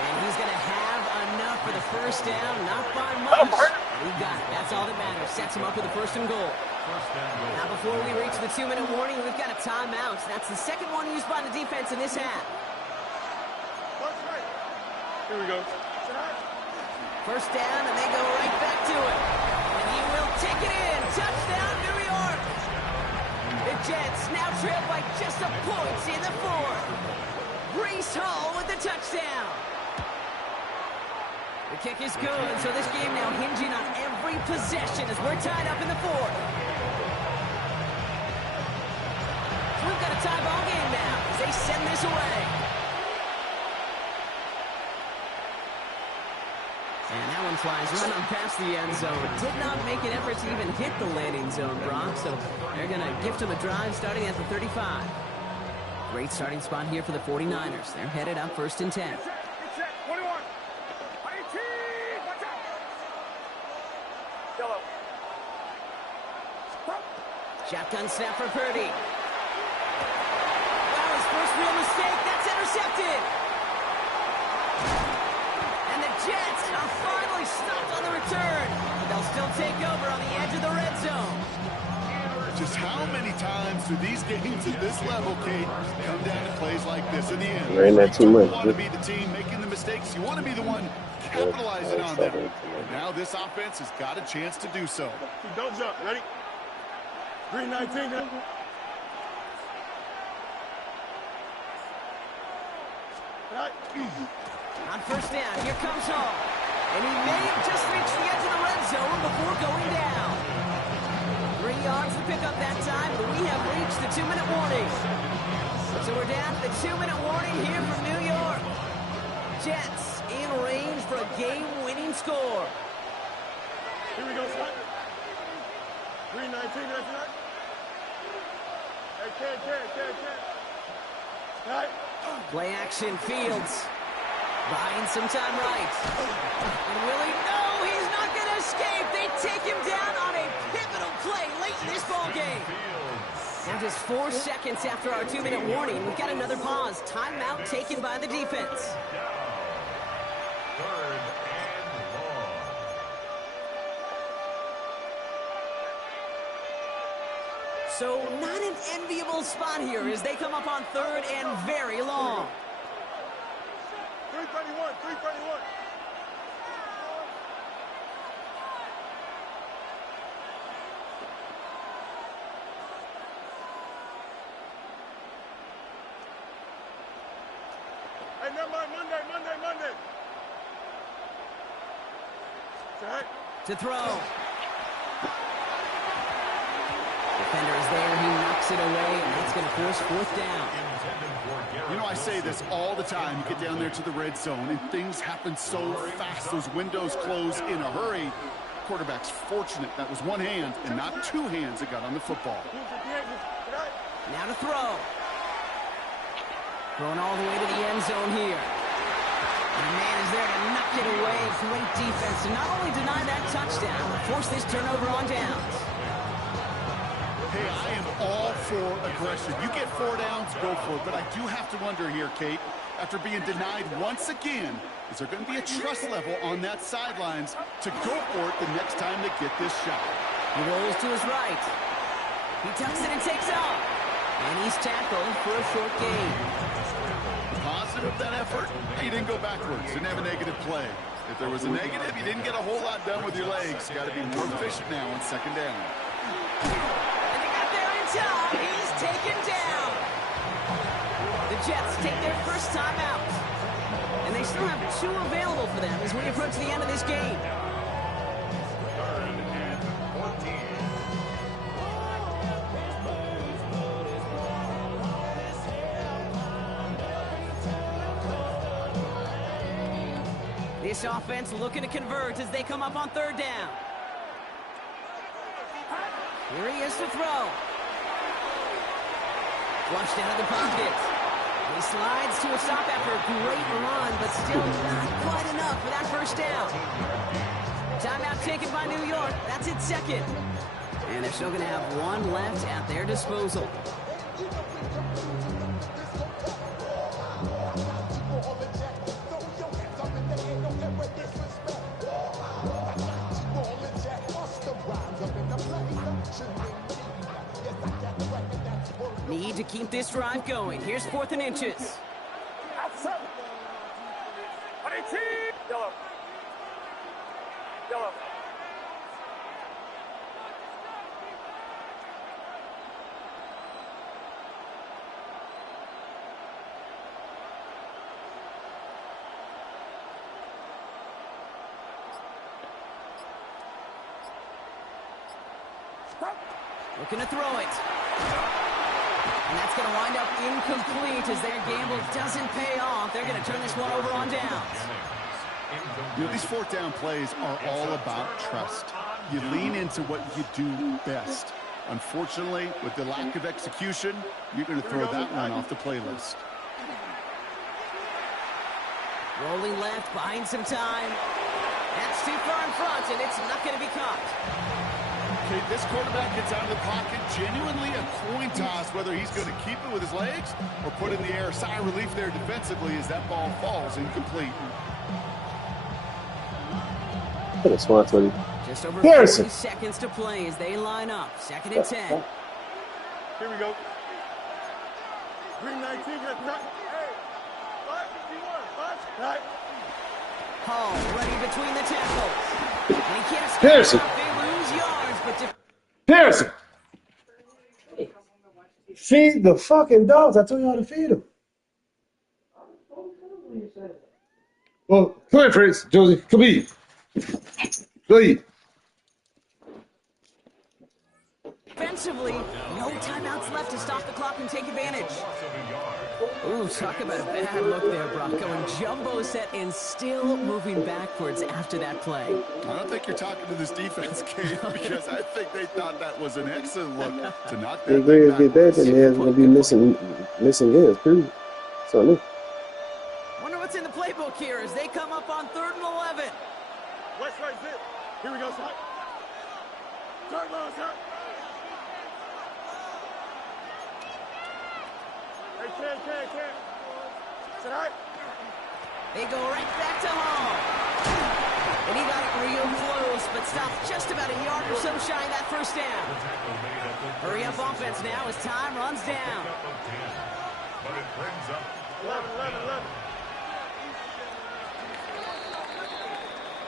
And he's going to have enough for the 1st down. Not by much. He got it. That's all that matters. Sets him up with a 1st and goal. Now before we reach the 2-minute warning, we've got a timeout. That's the 2nd one used by the defense in this half. Here we go. 1st down, and they go right back to it. And he will take it in. Touchdown, New York. The Jets now trail by just a point in the 4th. Breece Hall with the touchdown. The kick is good, so this game now hinging on every possession as we're tied up in the 4th. So we've got a tie ball game now as they send this away. And that one flies right on past the end zone. Did not make an effort to even hit the landing zone, Brock. So they're going to gift him a drive starting at the 35. Great starting spot here for the 49ers. They're headed up 1st and 10. 21. 18. Watch out. Yellow. Shotgun snap for Purdy. Wow, his first real mistake. That's intercepted. And the Jets are finally stopped on the return. They'll they'll still take over on the edge of the red zone. Just how many times do these games at this level, Kate, come down to plays like this in the end? Ran that too much. You want to be the team making the mistakes. You want to be the one capitalizing on them. And now this offense has got a chance to do so. Don't jump. Ready? 319. Right. On first down, here comes Hall. And he may have just reached the edge of the red zone before going down. 3 yards to pick up that time, but we have reached the 2-minute warning. So we're down to the 2-minute warning here from New York. Jets in range for a game-winning score. Here we go, son. 319, that's right. Hey, can't. Right. Play action, Fields. Buying some time right. And will he? No, he's not going to escape. They take him down on a pivotal play late in this ball game. Now just 4 seconds after our 2-minute warning, we've got another pause. Timeout taken by the defense. Third and long. So not an enviable spot here as they come up on 3rd and very long. 331. Hey, never mind. Monday. Set. To throw. Defender is there. He knocks it away, and that's going to force 4th down. You know, I say this all the time. You get down there to the red zone, and things happen so fast. Those windows close in a hurry. Quarterback's fortunate that was one hand and not 2 hands that got on the football. Now to throw. Throwing all the way to the end zone here. And the man is there to knock it away. Great defense to not only deny that touchdown, but force this turnover on downs. Hey, I am all for aggression. You get 4 downs, go for it. But I do have to wonder here, Kate, after being denied once again, is there going to be a trust level on that sidelines to go for it the next time they get this shot? He rolls to his right. He tucks it and takes off. And he's tackled for a short gain. Positive that effort. He didn't go backwards. Didn't have a negative play. If there was a negative, you didn't get a whole lot done with your legs. Got to be more efficient now on 2nd down. He's taken down. The Jets take their first time out. And they still have 2 available for them as we approach the end of this game. 3rd and 14. This offense looking to convert as they come up on 3rd down. Here he is to throw. Flushed out of the pocket. He slides to a stop after a great run, but still not quite enough for that first down. Timeout taken by New York. That's its 2nd. And they're still going to have 1 left at their disposal. Need to keep this drive going. Here's 4th and inches. Yellow. Looking to throw it. And that's going to wind up incomplete as their gamble doesn't pay off. They're going to turn this one over on downs. You know, these 4th down plays are all about trust. You lean into what you do best. Unfortunately, with the lack of execution, you're going to throw that one off the playlist. Rolling left, buying some time. That's too far in front, and it's not going to be caught. Okay, this quarterback gets out of the pocket, genuinely a coin toss, whether he's going to keep it with his legs or put it in the air. Sigh of relief there defensively as that ball falls incomplete. Put a smart 20. Just over Harrison. 40 seconds to play as they line up. 2nd and 10. Here we go. Green 19, get right. Hey, 551, right. Hall ready between the tackles. And he can't escape. Harrison. They lose yards, but Harrison. Feed the fucking dogs. I told you how to feed them. Well, come here, Prince. Josie, come eat. Go eat. defensively, no timeouts left to stop the clock and take advantage. Ooh, talk about a bad look there, Brock. Going jumbo set and still moving backwards after that play. I don't think you're talking to this defense, Kate, because I think they thought that was an excellent look to knock that They're back. get that, and they're going to be missing games, period. So, look. Wonder what's in the playbook here as they come up on 3rd and 11. West right zip. Here we go, sir. Turn low, sir. Hey, can. Sit right. They go right back to Hall. And he got it real close, but stopped just about a yard or so shy of that first down. Hurry up offense now as time runs down. But it brings up 11.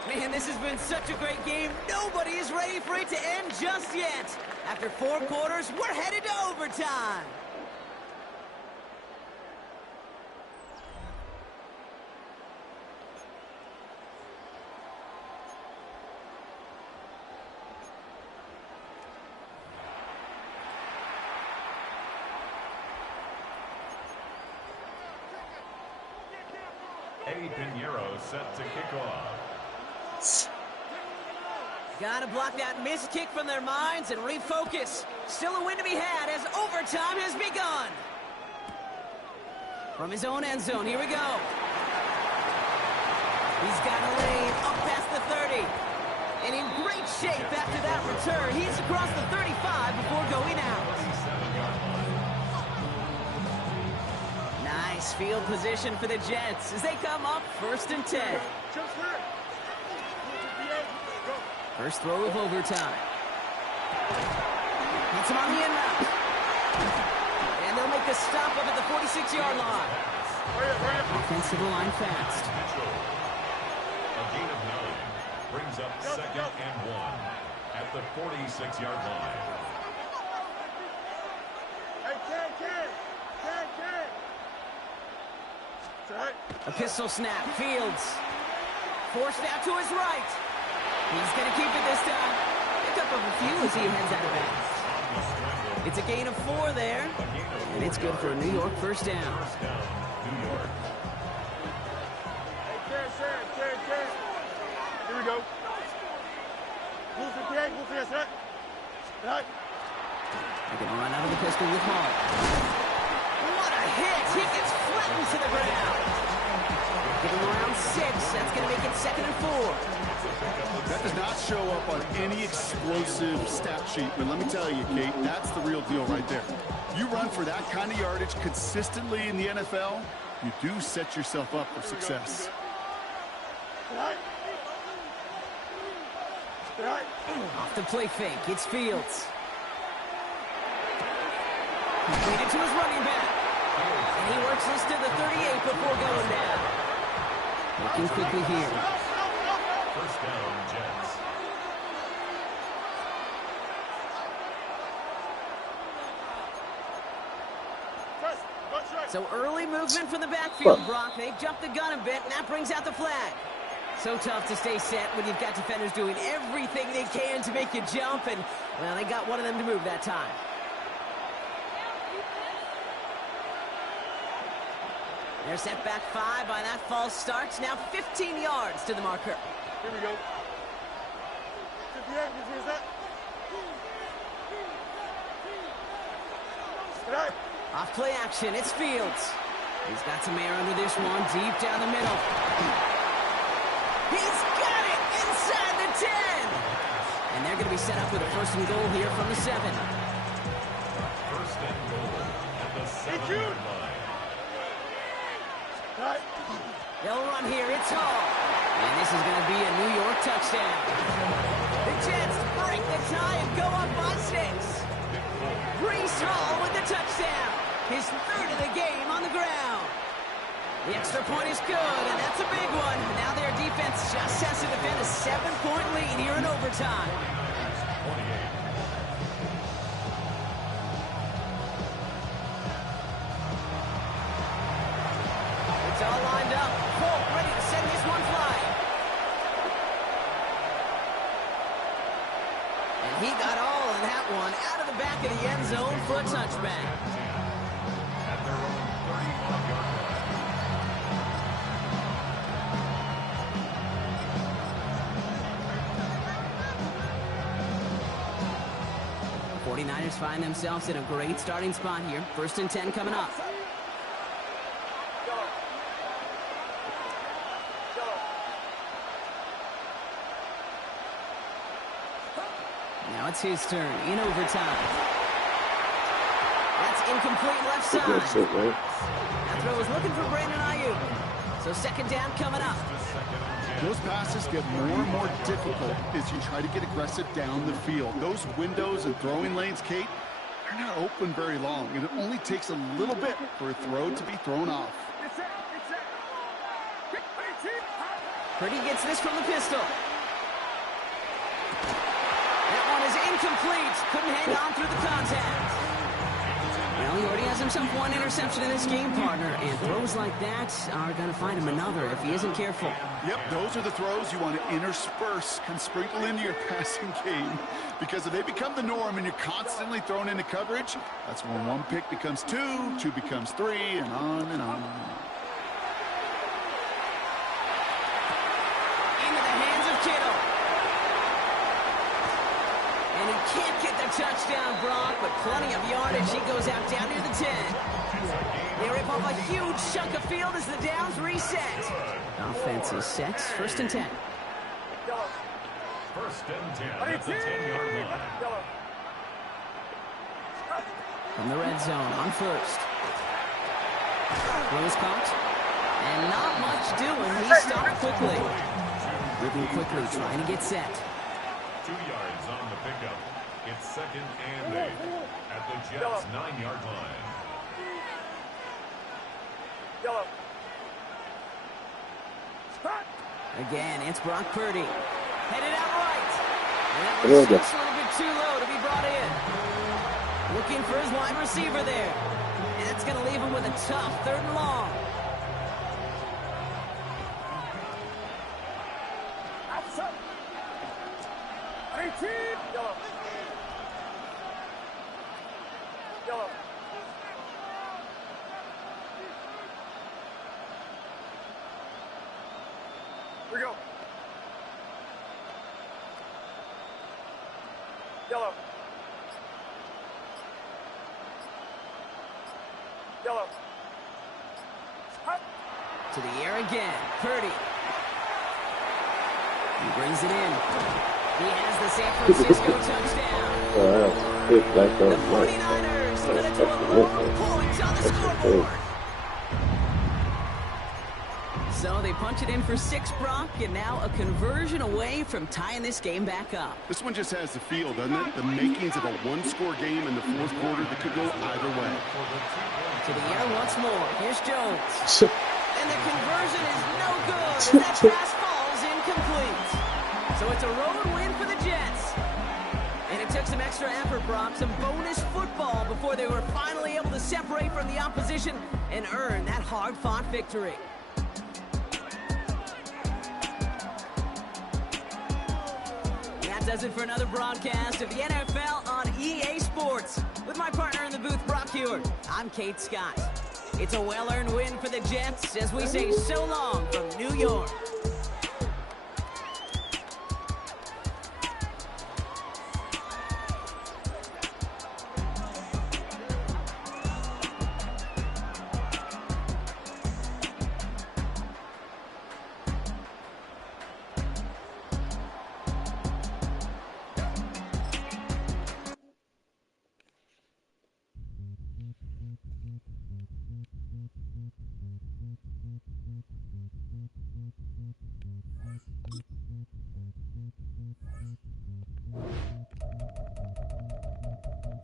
Man, this has been such a great game. Nobody is ready for it to end just yet. After 4 quarters, we're headed to overtime. Eddie Pinheiro set to kick off. Gotta block that missed kick from their minds and refocus. Still a win to be had as overtime has begun. From his own end zone, here we go. He's got a lane up past the 30. And in great shape after that return. He's across the 35 before going out. Nice field position for the Jets as they come up 1st and 10. First throw of overtime. Hits him on the end route. And they'll make the stop up at the 46-yard line. Offensive line fast. A gain of 9 brings up 2nd and 1 at the 46-yard line. Hey, can. A pistol snap. Fields. Forced out to his right. He's going to keep it this time. Pick up a few as he heads out of bounds. It's a gain of 4 there. And it's good for a New York first down. New York. Hey, can. Here we go. Move the yes, sir. Right. They're going to run out of the pistol with Hall. What a hit! He gets flattened to the ground. Give him around 6. That's going to make it 2nd and 4. That does not show up on any explosive stat sheet, but let me tell you, Kate, that's the real deal right there. You run for that kind of yardage consistently in the NFL, you do set yourself up for success. Off the play fake, it's Fields. Completed to his running back. And he works this to the 38 before going down. Looking quickly here. First down, Jets. So early movement from the backfield, Brock. They jumped the gun a bit, and that brings out the flag. So tough to stay set when you've got defenders doing everything they can to make you jump, and, well, they got one of them to move that time. They're set back 5 by that false start. Now 15 yards to the marker. Here we go. 58, is that? Right. Off play action, it's Fields. He's got some air under this one, deep down the middle. He's got it inside the 10. And they're going to be set up with a 1st and goal here from the 7. First and goal at the 7-yard line. Right. They'll run here, it's Hall. And this is going to be a New York touchdown. The Jets break the tie and go up by 6. Breece Hall with the touchdown. His third of the game on the ground. The extra point is good, and that's a big one. Now their defense just has to defend a 7-point lead here in overtime. It's all lined up. Polk ready to send this one flying. And he got all of that one out of the back of the end zone for a touchback. At their own 35-yard line. 49ers find themselves in a great starting spot here. 1st and 10 coming up. Now it's his turn in overtime. That's incomplete left side. That throw was looking for Brandon Ayuk. So 2nd down coming up. Those passes get more and more difficult as you try to get aggressive down the field. Those windows and throwing lanes, Kate, they're not open very long, and it only takes a little bit for a throw to be thrown off. Purdy gets this from the pistol. That one is incomplete. Couldn't hang on through the contact. Well, he already has himself one interception in this game, partner, and throws like that are going to find him another if he isn't careful. Yep, those are the throws you want to intersperse and sprinkle into your passing game, because if they become the norm and you're constantly thrown into coverage, that's when 1 pick becomes 2, 2 becomes 3, and on and on. Into the hands of Kittle. And he can't get the touchdown, Brock, but plenty of yardage. He goes out down near the 10. They rip off a huge chunk of field as the downs reset. Offense is set. 1st and 10. 1st and 10 at the 10-yard line. From the red zone on 1st. Throw is caught. And not much doing. He stopped quickly. Moving quickly, trying to get set. 2 yards on the pickup. It's 2nd and 8 at the Jets' 9-yard line. Again, it's Brock Purdy. Headed out right. And that was just a little bit too low to be brought in. Looking for his wide receiver there. And that's going to leave him with a tough 3rd and long. Here we go. Yellow. Yellow. To the air again. Purdy. He brings it in. He has the San Francisco touchdown. The 49ers going to do a long points on the scoreboard. So they punch it in for 6, Brock, and now a conversion away from tying this game back up. This one just has the feel, doesn't it? The makings of a one-score game in the 4th quarter that could go either way. To the air once more. Here's Jones. And the conversion is no good as that pass falls incomplete. So it's a road win for the Jets. And it took some extra effort, Brock, some bonus football before they were finally able to separate from the opposition and earn that hard-fought victory. That does it for another broadcast of the NFL on EA Sports. With my partner in the booth, Brock Hewitt, I'm Kate Scott. It's a well-earned win for the Jets as we say so long from New York. Thank you. Let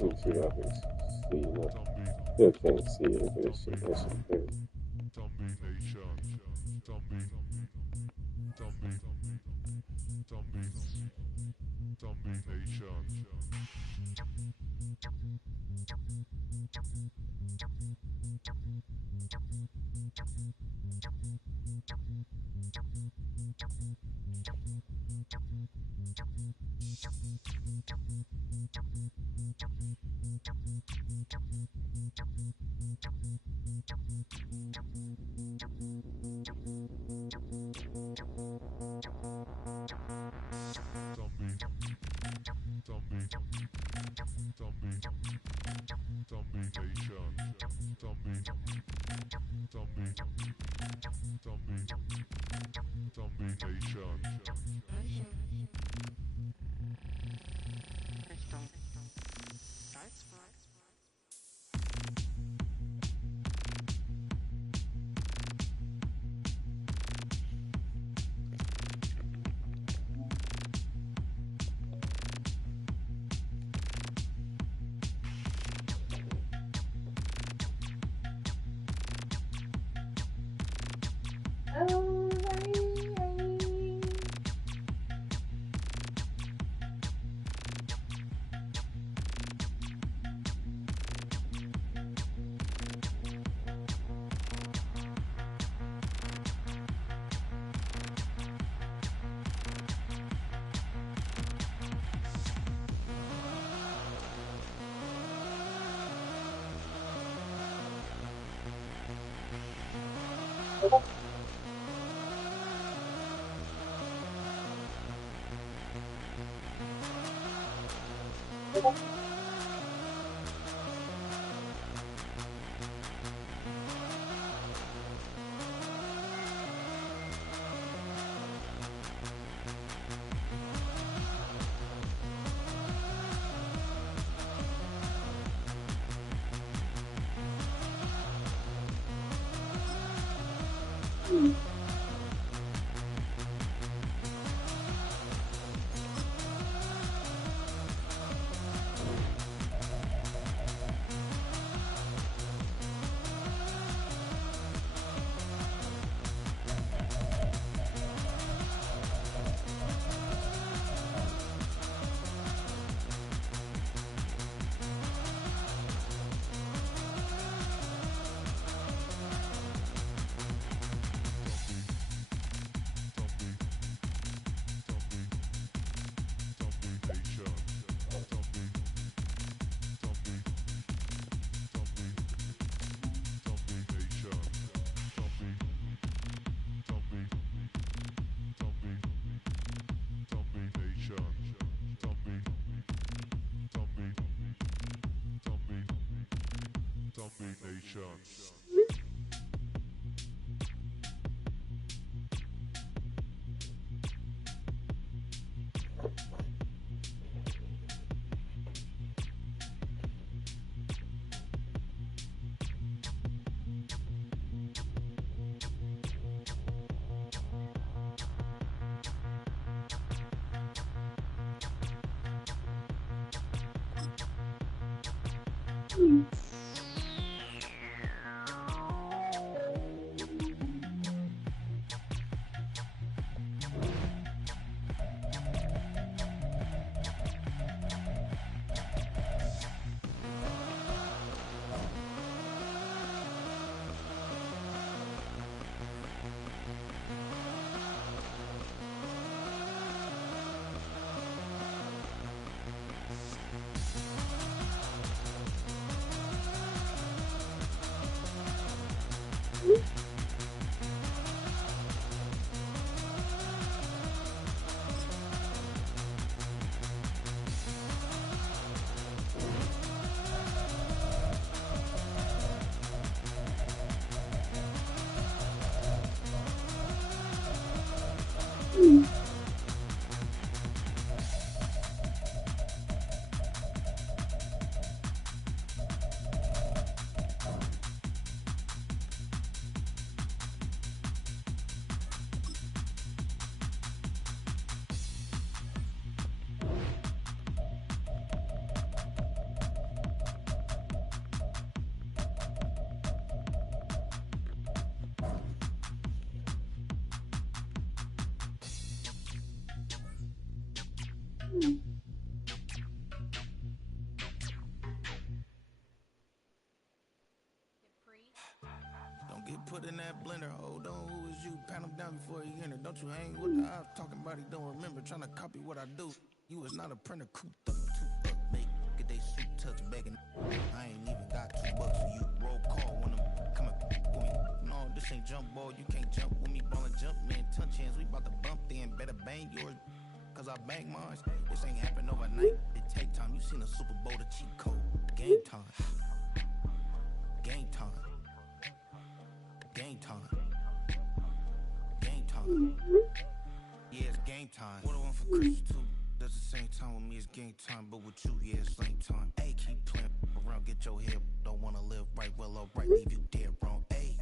me see if I can see that. Still can't see it, but it's okay. Don't get put in that blender. Hold on, who is you? Pat him down before he enter. Don't you hang with the ops talking about he don't remember. Trying to copy what I do. You was not a printer, cooped up, too up, make get they suit touch begging. I ain't even got $2 for you. Roll call when I'm coming with me. No, this ain't jump ball. You can't jump with me. Ballin' jump, man. Touch hands. We bout to bump then. Better bang yours. Cause I bang mine. This ain't happen overnight. It take time. You seen a Super Bowl, the cheat code. Game time. Game time. Game time. Game time. Yeah, it's game time. What I want for Chris too. Does the same time with me, it's game time. But with you, yeah, it's lame time. Ayy, keep playing around, get your head. Don't wanna live right, well, alright, leave you dead wrong. Ayy,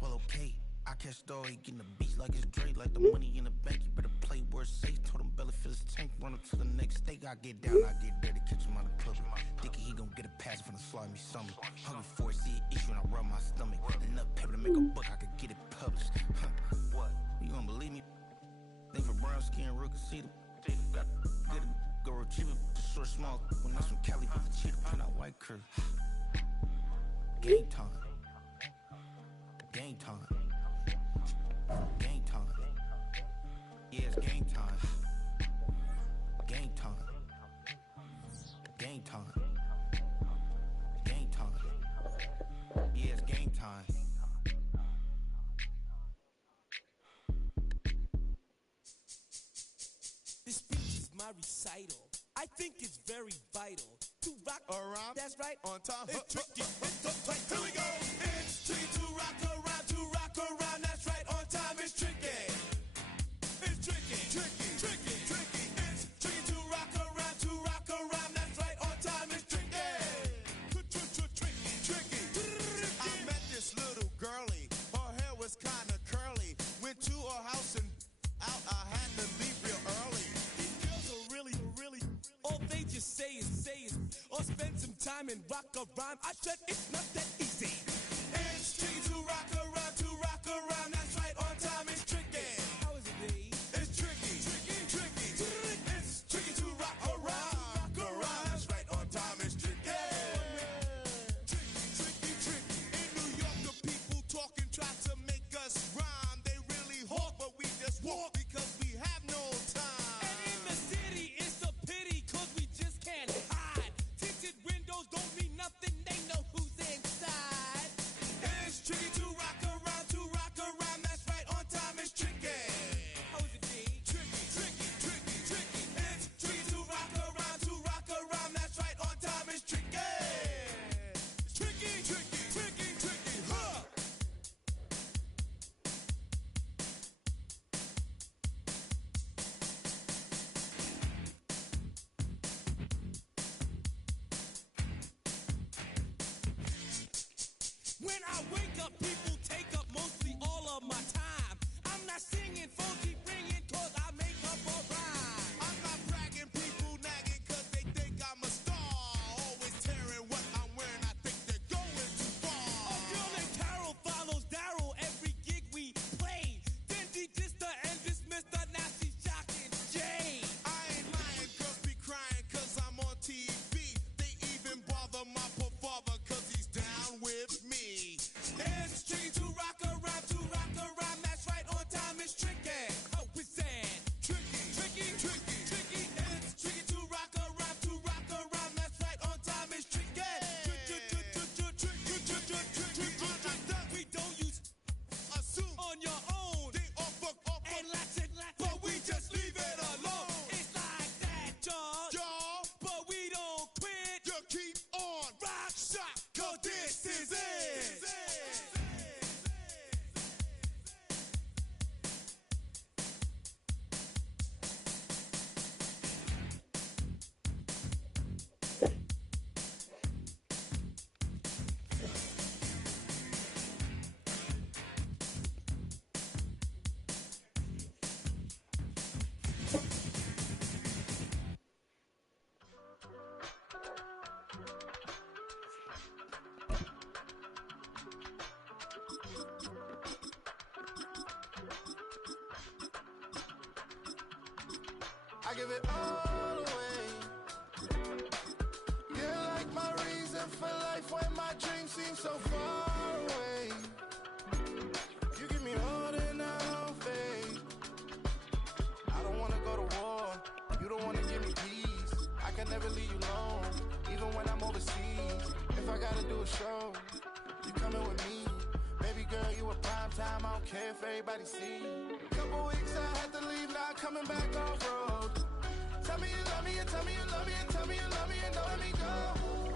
well, okay. I catch the dog, he getting the beats like it's Dre, like the money in the bank. You better play where it's safe. Told him belly fill his tank, run him to the next state. I get down, I get dirty, catch him on the public. Thinking he gon' get a pass from the slimy stomach. Hungry for it, see an issue and I rub my stomach. Enough pepper to make a buck, I could get it published. What? You gonna believe me? Think for brown skin, real can see them. Got get it, go retrieve it, short, small. When that's from Cali, put the cheetah, print out white curve. Game time. Game time. Game time. Yeah, it's game time. Game time. Game time. Game time. Yeah, it's game time. This speech is my recital. I think it's very vital to rock around. That's right. On time. It's tricky. It's right. Here we go. It's tricky to rock around. To rock around. That's right. On time. It's tricky. It's tricky. Tricky. Tricky. Tricky. It's tricky to rock around. To rock around. That's right. On time. It's tricky. Tricky. Tricky. I met this little girlie. Her hair was kind of curly. Went to her house and out. I had to leave real early. These girls are really, all they just say is, or spend some time and rock around. I said it's not that easy. It's tricky to rock around, that's right, on time it's tricky. How is it, B? It's tricky. It's tricky to rock around, that's right, on time it's tricky. Tricky. In New York, the people talking try to make us rhyme. They really hawk, but we just walk because we have no time. And in the city, it's a pity, cause we just can't hide. Tinted windows don't mean nothing, they know who's inside. It's tricky to rock around, that's right, on time it's tricky. How is it, D? Tricky. It's tricky to rock around, that's right, on time it's tricky. Tricky, huh? When I wake up, people take up mostly all of my time. I'm not singing, phone keep ringing, cause I make up a rhyme. I'm not bragging, people nagging cause they think I'm a star. Always tearing what I'm wearing, I think they're going too far. A girl named Carol follows Daryl every gig we play. Then she dissed her and dismissed her, now she's shocking Jay. I ain't lying, girls be crying cause I'm on TV. They even bother my poor father cause he's down with me. It's tricky to rock around, that's right, on time it's tricky. give it all away. You're like my reason for life when my dreams seem so far away. You give me more than I'll fade. I don't wanna go to war. You don't wanna give me peace. I can never leave you alone, even when I'm overseas. If I gotta do a show, you coming with me. Baby girl, you a prime time. I don't care if everybody see. Couple weeks I had to leave, now coming back off road. Tell me you love me and tell me you love me and tell me you love me and don't let me go.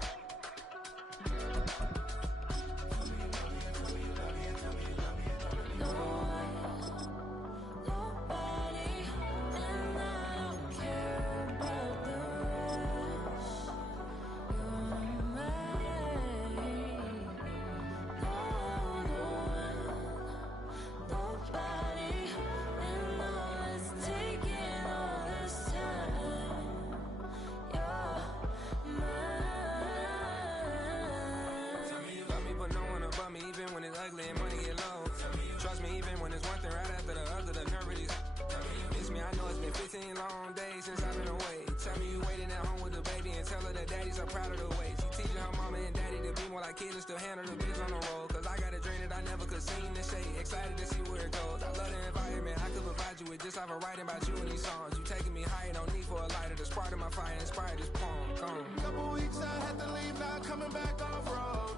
Couple weeks I had to leave, now coming back off road.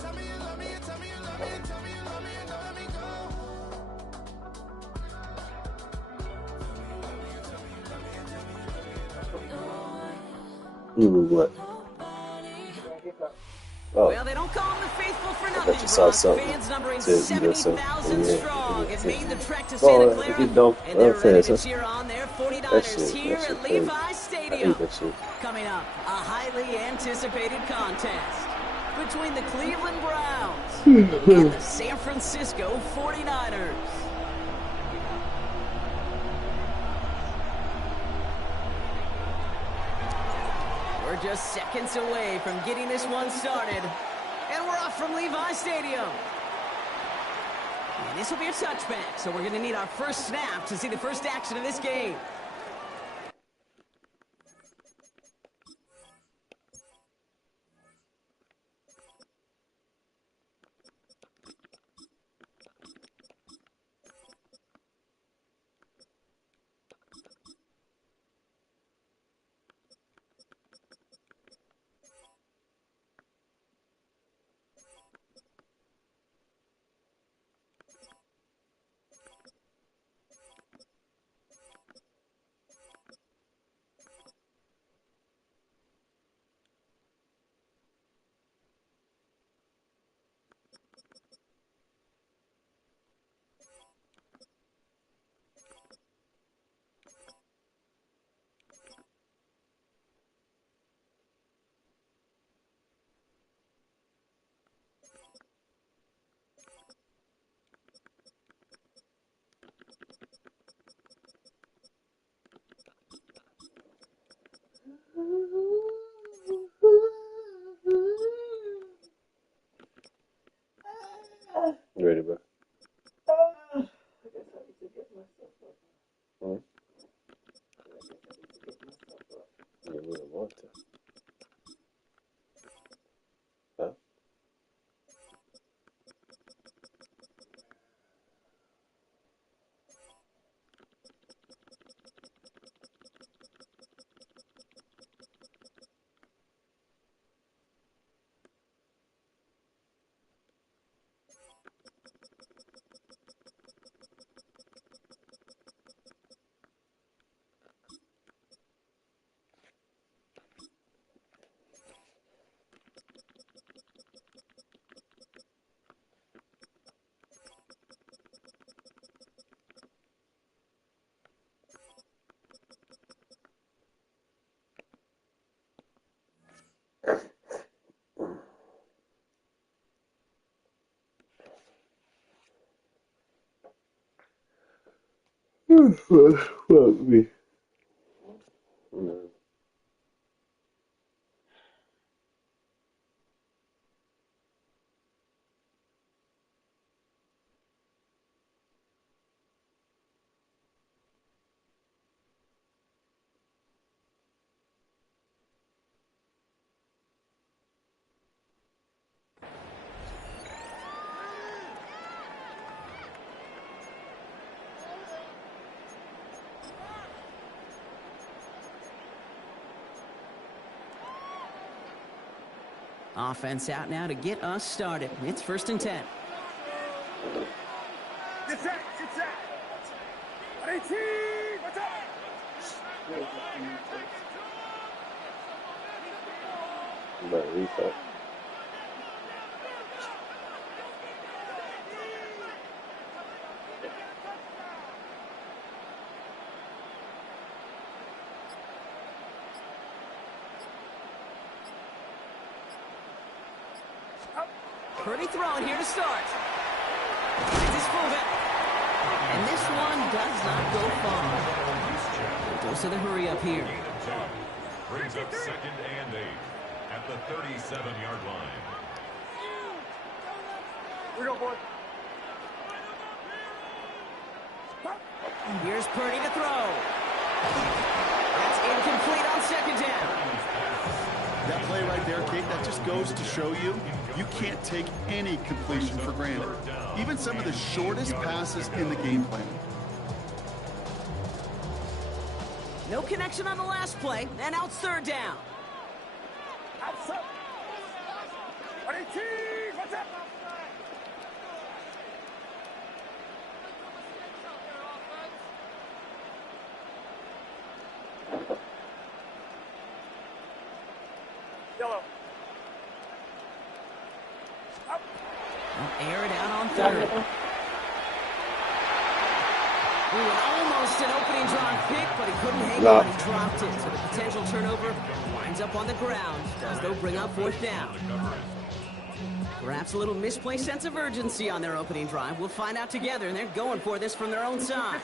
Tell me you love me and tell me you love me and tell me you love me and don't let me go. What? Oh, Well, they don't call them the faithful for I nothing, bet you saw Brock. something. Fans numbering To, you know, some, 70,000 yeah, strong have made the trek to Oh, Santa if Clara, you don't, and they're ready fans, to huh? cheer on their That 49ers shit here at crazy. Levi I Stadium. hate that shit. Coming up, a highly anticipated contest between the Cleveland Browns and the San Francisco 49ers. We're just seconds away from getting this one started, and we're off from Levi Stadium. And this will be a touchback, so we're going to need our first snap to see the first action of this game. You ready, bro? Hmm? You really want to. Huh? Fuck me. No. Offense out now to get us started. It's 1st and 10. Get set, get set. 18, what's up? Better reset. Purdy throwing here to start. It's his fullback. And this one does not go far. Dose of the hurry up here. Gain of 2. Brings up 2nd and 8 at the 37-yard line. Here we go, boy. Here's Purdy to throw. That's incomplete on 2nd down. That play right there, Kate, that just goes to show you, you can't take any completion for granted. Even some of the shortest passes in the game plan. No connection on the last play, and now it's 3rd down. Outside. 18, what's up? Yellow. Air it out on 3rd. Ooh, and almost an opening drive pick, but he couldn't hang on. He dropped it. So the potential turnover winds up on the ground. Does, though, bring up 4th down. Perhaps a little misplaced sense of urgency on their opening drive. We'll find out together, and they're going for this from their own side.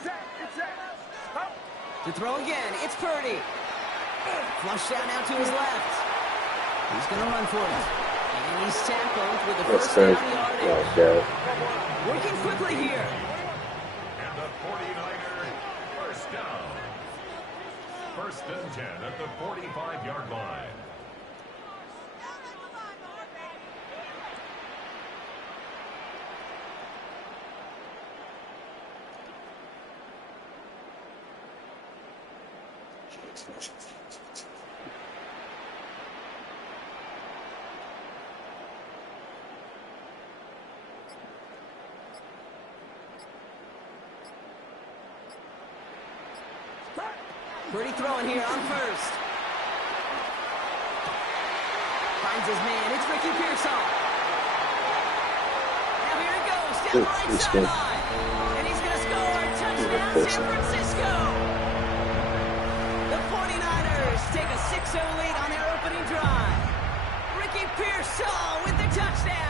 To throw again, it's Purdy. Flushed out now to his left. He's going to run for it. And he's tackled with the first down yardage. Working quickly here. And the 49er, first down. 1st and 10 at the 45-yard line. Purdy throwing here on 1st. Finds his man. It's Ricky Pearsall. Now here he goes down the right sideline. And he's going to score. Touchdown, San Francisco. The 49ers take a 6-0 lead on their opening drive. Ricky Pearsall with the touchdown.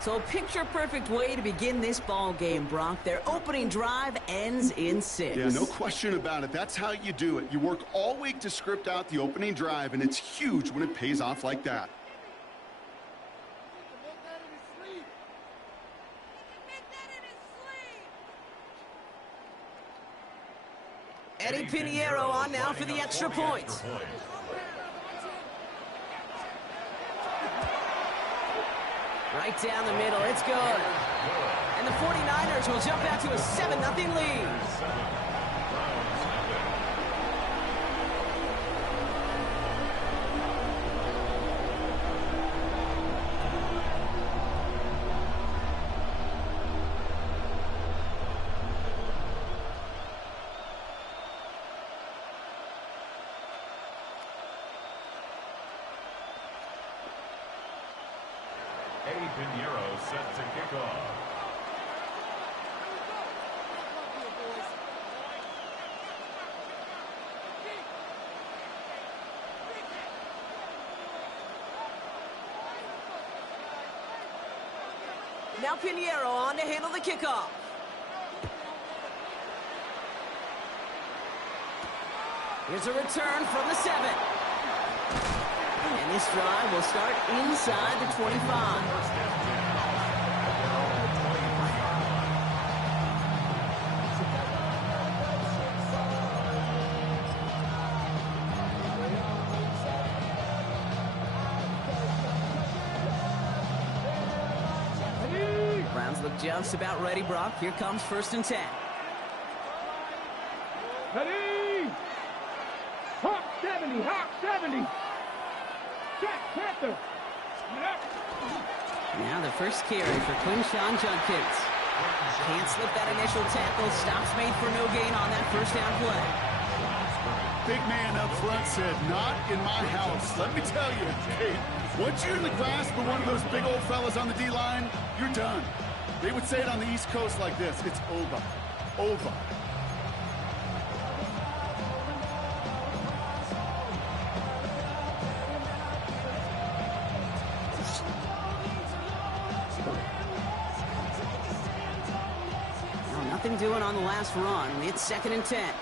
So a picture-perfect way to begin this ball game, Brock. Their opening drive ends in 6. Yeah, no question about it. That's how you do it. You work all week to script out the opening drive, and it's huge when it pays off like that. Eddie Pinheiro on now for the extra point. Right down the middle, it's good. And the 49ers will jump out to a 7-0 lead. Eddie Pinheiro set to kick off. Now Pinheiro on to handle the kickoff. Here's a return from the 7. And this drive will start inside the 25. Browns look just about ready, Brock. Here comes 1st and 10. Ready! Hawk 70, Hawk 70. Now the first carry for Quinshawn Judkins. Can't slip that initial tackle. Stops made for no gain on that first down play. Big man up front said, not in my house. Let me tell you, hey, once you're in the grasp of one of those big old fellas on the D-line, you're done. They would say it on the East Coast like this. It's over. Over. Nothing doing on the last run. It's 2nd and 10.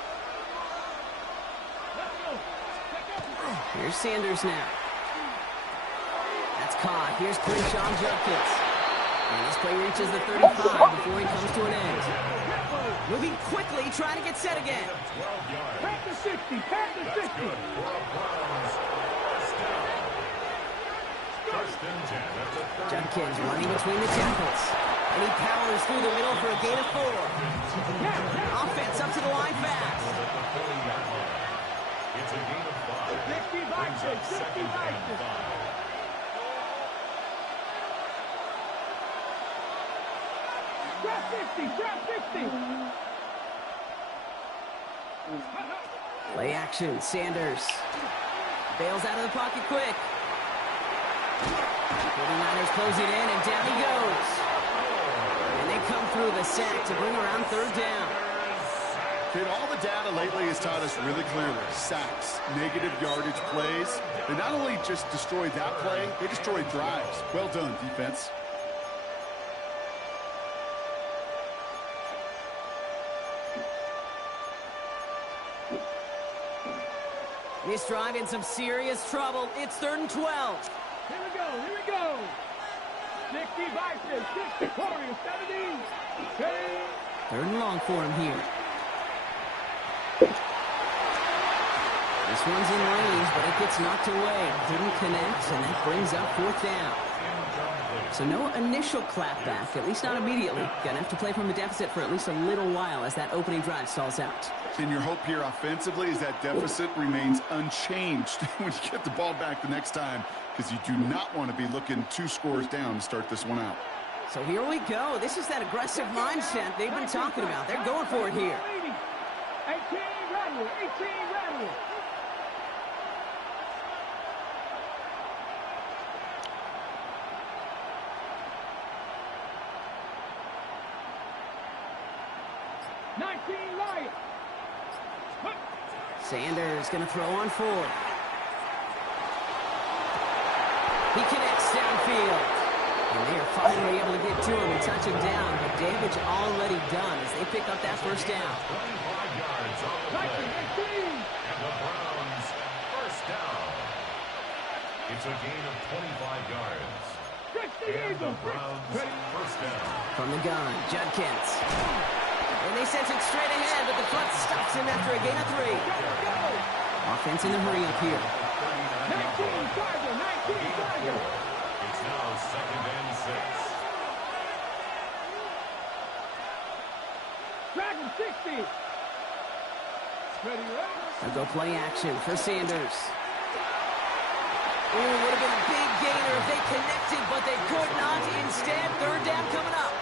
Here's Sanders now. That's caught. Here's Quinshawn Judkins. And this play reaches the 35 before he comes to an end. Moving quickly, trying to get set again. Pass the 60. Pass the 60. Judkins running between the tackles. And he powers through the middle for a gain of 4. Offense up to the line fast. It's a gain of 5. Brings up 2nd and 5. Drop 60. Drop 60. Play action. Sanders bails out of the pocket quick. 49ers closing in, and down he goes. And they come through the sack to bring around 3rd down. Kid, all the data lately has taught us really clearly. Sacks, negative yardage plays. They not only just destroyed that play, they destroyed drives. Well done, defense. This drive in some serious trouble. It's 3rd and 12. Here we go. Here we go. 60 Vikings. 60 Warriors. 70. 3rd and long for him here. This one's in range, but it gets knocked away. Couldn't connect, and that brings up 4th down. So no initial clapback, at least not immediately. Gonna have to play from a deficit for at least a little while as that opening drive stalls out. And your hope here offensively is that deficit remains unchanged when you get the ball back the next time, because you do not want to be looking 2 scores down to start this one out. So here we go. This is that aggressive mindset they've been talking about. They're going for it here. 18 Radler. 18 Radler. Sanders going to throw on 4. He connects downfield. And they are finally able to get to him and touch him down. But damage already done as they pick up that 1st down. 25 yards on the play. And the Browns, 1st down. It's a gain of 25 yards. And the Browns, 1st down. From the gun, Judkins. And they sent it straight ahead, but the front stops him after a gain of 3. Offense in the hurry up here. 19 Tiger. 19 Tiger. It's now 2nd and 6. Dragon 60. Ready, They'll go play action for Sanders. Ooh, would have been a big gainer if they connected, but they could not. Instead, 3rd down coming up.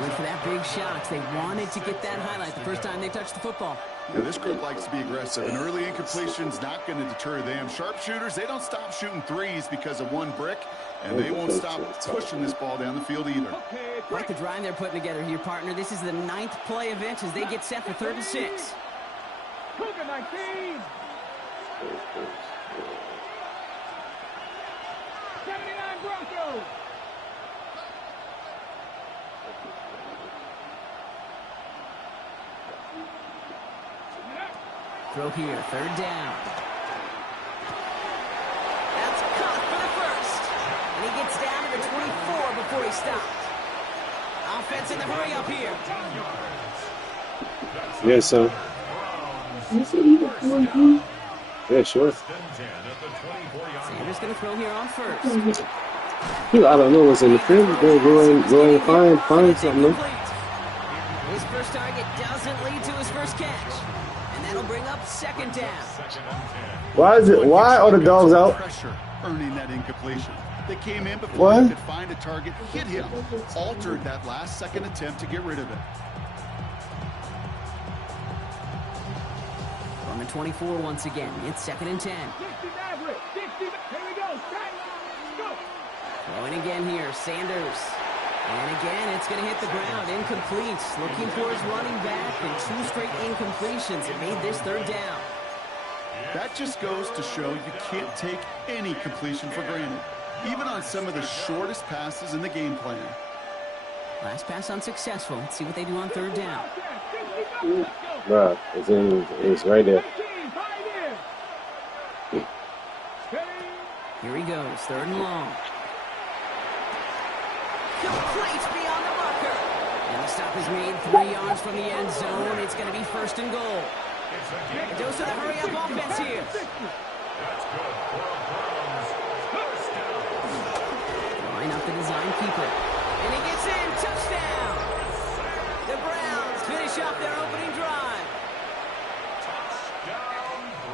Went for that big shot. They wanted to get that highlight the first time they touched the football. Yeah, this group likes to be aggressive. An early incompletion's not going to deter them. Sharpshooters, they don't stop shooting threes because of one brick, and they won't stop pushing this ball down the field either. Like the drive they're putting together here, partner. This is the 9th play of it as they get set for 3rd and 6. Cougar 19. 79 Broncos. Throw here, 3rd down. That's caught for the 1st. And he gets down to the 24 before he stopped. Offense in the hurry up here. Yeah, son. Yeah, sure. Sanders going to throw here on 1st. I don't know what's in the fridge. Go and find something. His 1st first target doesn't lead to his first catch. And that'll bring up second down. Why are the dogs out? Pressure, earning that incompletion. They came in before they could find a target, hit him, altered that last second attempt to get rid of it. On the 24 once again, it's 2nd and 10. Throwing again here, Sanders. And again, it's going to hit the ground, incomplete. Looking for his running back, and 2 straight incompletions. It made this 3rd down. That just goes to show you can't take any completion for granted, even on some of the shortest passes in the game plan. Last pass unsuccessful. Let's see what they do on 3rd down. Bruh, it's right there. Here he goes, 3rd and long. Complete beyond the marker. And the stop is made 3 yards from the end zone. It's going to be 1st and goal. A dose of the hurry-up offense here. Line up the design keeper. And he gets in. Touchdown. The Browns finish off their opening drive.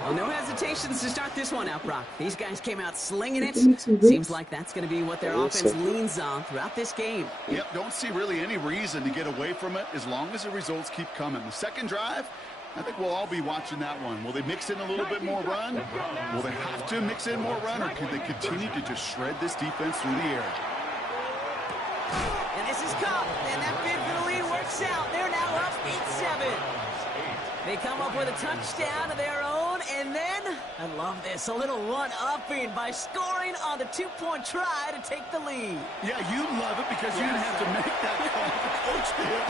Well, no hesitations to start this one out, Brock. These guys came out slinging it. Seems like that's going to be what their offense leans on throughout this game. Yep, don't see really any reason to get away from it as long as the results keep coming. The second drive, I think we'll all be watching that one. Will they mix in a little bit more run? Will they have to mix in more run, or could they continue to just shred this defense through the air? And this is Cup, and that bid for the lead works out. They're now up 8-7. They come up with a touchdown of their own, and then, I love this, a little one-upping by scoring on the 2-point try to take the lead. Yeah, you love it because you didn't have to make that call. The coach did.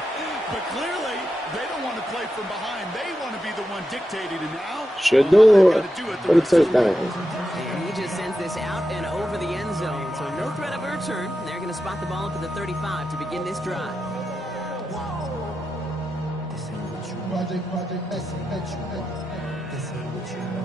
But clearly, they don't want to play from behind. They want to be the one dictating, and now, Should do it. For the touchdown. And he just sends this out and over the end zone, so no threat of a return. They're going to spot the ball up at the 35 to begin this drive. Project, this ain't what you know.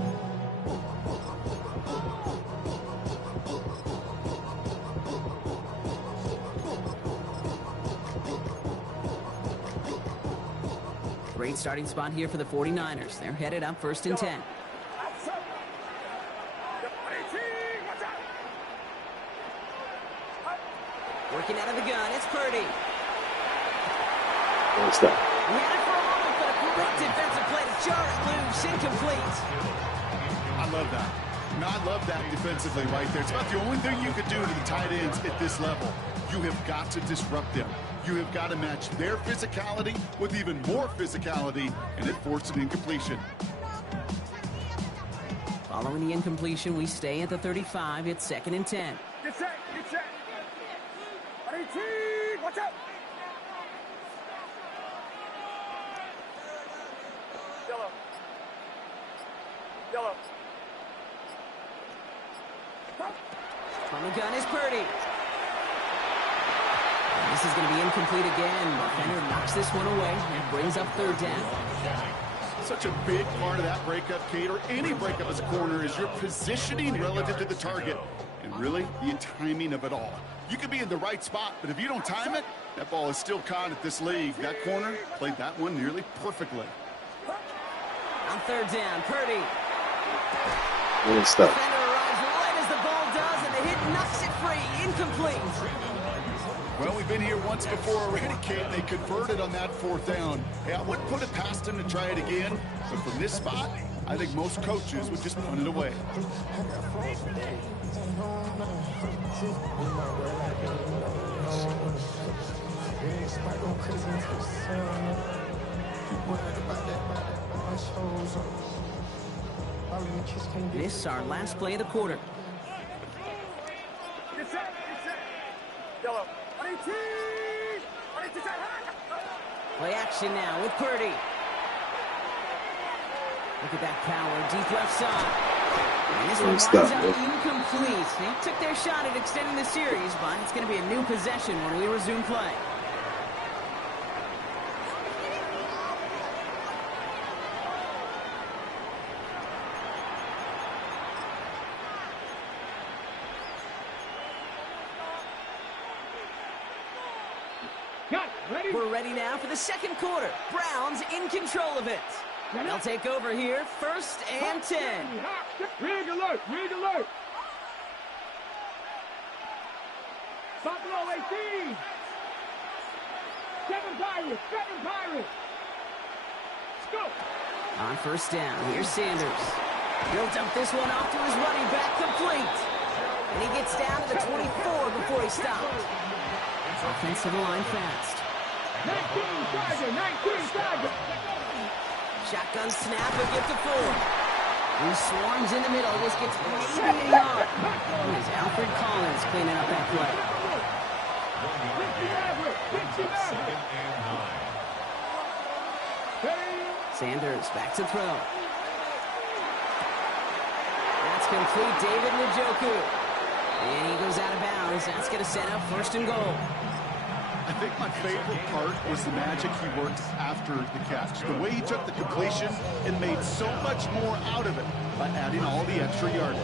Great starting spot here for the 49ers. They're headed up 1st and 10. Working out of the gun, it's Purdy. What's that? He had it for a moment, but a great defensive play to jar it loose, incomplete. I love that. I love that defensively right there. It's about the only thing you could do to the tight ends at this level. You have got to disrupt them. You have got to match their physicality with even more physicality, and it forced an incompletion. Following the incompletion, we stay at the 35. It's 2nd and 10. Get set, get set. 18, watch out. Yellow. Yellow. From the gun is Purdy. And this is going to be incomplete again. Defender knocks this one away and brings up 3rd down. Such a big part of that breakup, Kate, or any breakup as a corner, is your positioning relative to the target. And really, the timing of it all. You could be in the right spot, but if you don't time it, that ball is still caught at this league. That corner played that one nearly perfectly. On 3rd down, Purdy. Good stuff. Defender arrives right as the ball does, and the hit knocks it free. Incomplete. Well, we've been here once before already, Kate, and they converted on that 4th down. Hey, I wouldn't put it past them to try it again, but from this spot, I think most coaches would just punt it away. This is our last play of the quarter. Get set, get set. Yellow. 18, 18, Play action now with Purdy. Look at that power, deep left side. And this one winds up incomplete. They took their shot at extending the series, but it's going to be a new possession when we resume play. We're ready now for the second quarter. Browns in control of it. They'll take over here, 1st and 10. Rig alert! Rig alert! Buffalo 18! 7 Pirates! 7 Pirates! Let's go! On 1st down, here's Sanders. He'll dump this one off to his running back, complete. And he gets down to the 24 before he stopped. Offensive line fast. 19 Tiger! 19 Tiger! Shotgun snap, a give to Ford. He swarms in the middle, this gets maybe a yard. And it's Alfred Collins cleaning up that play. Sanders back to throw. That's complete, David Njoku. And he goes out of bounds. That's going to set up 1st and goal. I think my favorite part was the magic he worked after the catch. The way he took the completion and made so much more out of it by adding all the extra yardage.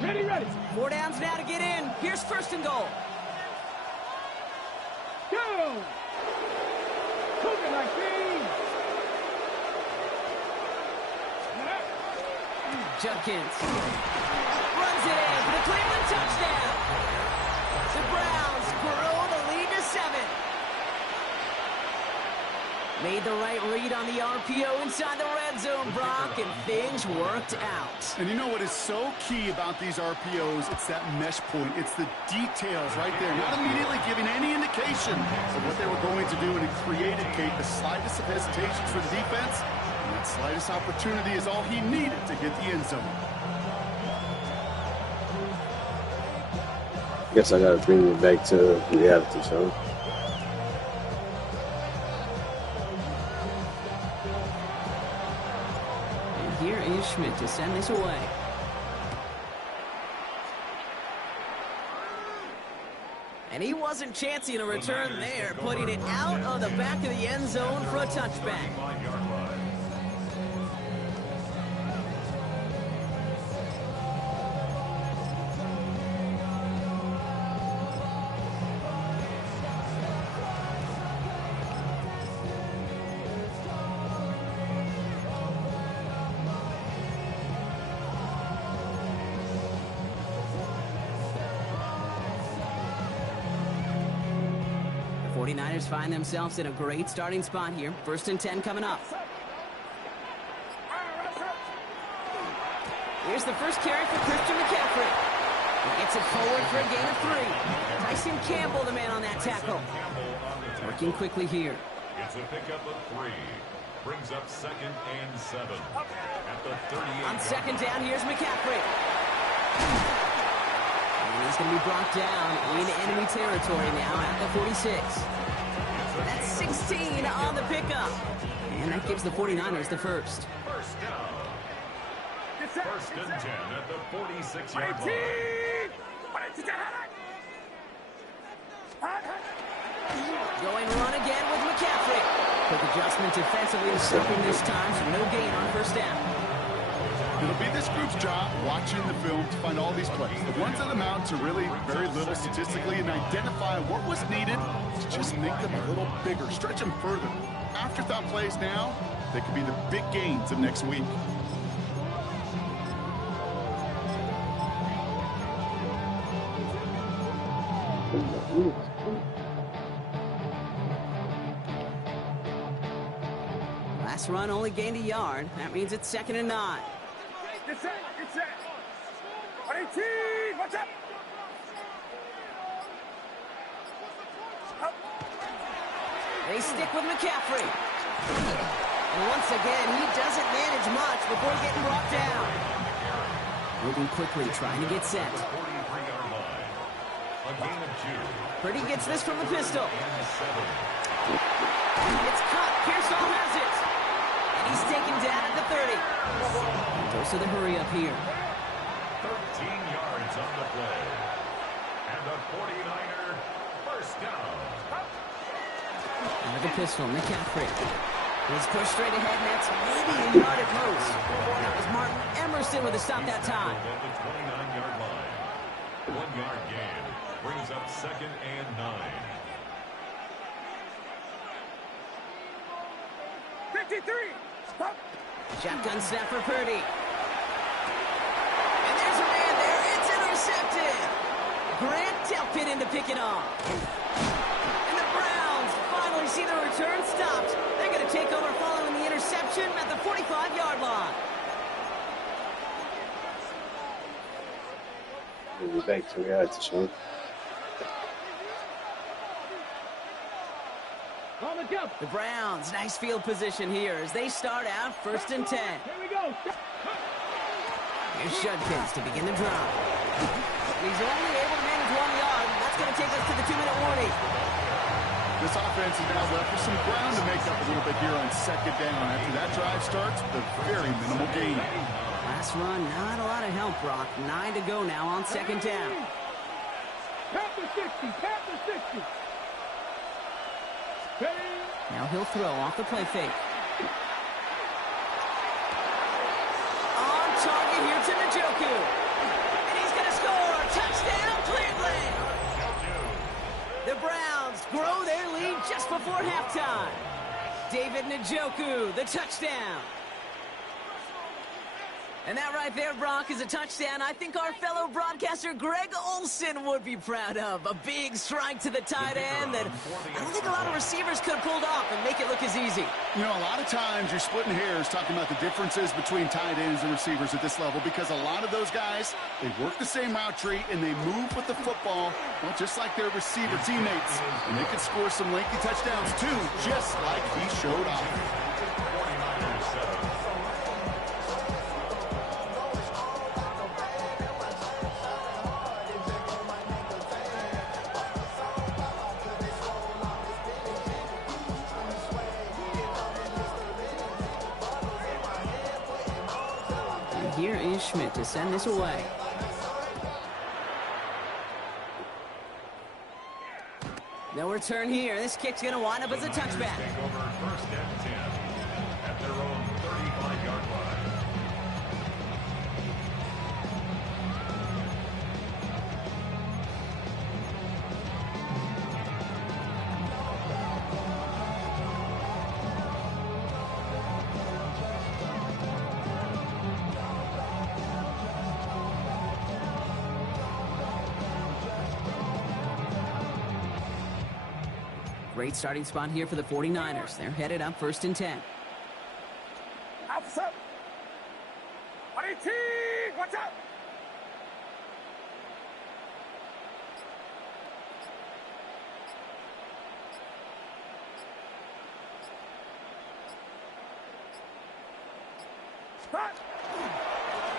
Ready! 4 downs now to get in. Here's 1st and goal. Go! Cougar 19! Judkins runs it in for the Cleveland touchdown. The Browns grow the lead to 7. Made the right read on the RPO inside the red zone, Brock, and things worked out. And you know what is so key about these RPOs? It's that mesh point. It's the details right there. Not immediately giving any indication of what they were going to do, and it created, Kate, the slightest of hesitations for the defense. And that slightest opportunity is all he needed to hit the end zone. Guess I gotta bring it back to reality, Sean. Here is Schmidt to send this away. And he wasn't chancing a return there, putting it out on the back of the end zone for a touchback. The 49ers find themselves in a great starting spot here. 1st and 10 coming up. Here's the first carry for Christian McCaffrey. He gets it forward for a gain of 3. Tyson Campbell, the man on that tackle. Working quickly here. It's a pickup of 3. Brings up 2nd and 7. At the 38. On 2nd down, here's McCaffrey. And he's going to be brought down in enemy territory now at the 46. That's 16 on the pickup. And that gives the 49ers the first. 1st down. 1st and 10 at the 46-yard line. Going run again with McCaffrey. Quick adjustment defensively to stop him this time, so no gain on 1st down. It'll be this group's job watching the film to find all these plays. The ones that amount to really very little statistically, and identify what was needed to just make them a little bigger, stretch them further. Afterthought plays now, they could be the big gains of next week. Last run only gained a yard. That means it's 2nd and 9. Get set! 18! Watch out! They stick with McCaffrey. And once again, he doesn't manage much before getting brought down. Moving quickly, trying to get set. 43-yard line. A gain of 2. Purdy gets this from the pistol. It's cut. Pearsall has it. And he's taken down at the 30. Dose of the hurry up here. 13 yards on the play. And the 49er 1st down. Out of the pistol, McCaffrey. He's pushed straight ahead, and that's maybe a yard at most. That was Martin Emerson with a stop that time. At the 29-yard line. 1 yard gain brings up 2nd and 9. 53. Stop. Shotgun snap for Purdy. And there's a man there. It's intercepted. Grant Delpit in to pick it off. And the Browns finally see the return stopped. They're going to take over following the interception at the 45-yard line. We'll be back to reality, Sean. The Browns, nice field position here as they start out 1st and 10. Here we go. Here's Judkins to begin the drive. He's only able to manage 1 yard. That's going to take us to the 2-minute warning. This offense is now left with some ground to make up a little bit here on 2nd down. After that drive starts with a very minimal gain. Last run, not a lot of help, Brock. 9 to go now on 2nd down. Tap the 60. Tap the 60. Now he'll throw off the play fake. On target here to Njoku. And he's going to score. Touchdown, Cleveland. The Browns grow their lead just before halftime. David Njoku, the touchdown. And that right there, Brock, is a touchdown I think our fellow broadcaster Greg Olson would be proud of. A big strike to the tight end that I don't think a lot of receivers could have pulled off and make it look as easy. You know, a lot of times you're splitting hairs talking about the differences between tight ends and receivers at this level because a lot of those guys, they work the same route tree and they move with the football, well, just like their receiver teammates. And they can score some lengthy touchdowns too, just like he showed off. 49ers 7. Here is Schmidt to send this away. No return here. This kick's going to wind up as a touchback. Take over 1st and 10 at their own 35-yard line. Great starting spot here for the 49ers. They're headed up 1st and 10. Outside. 18. Watch out.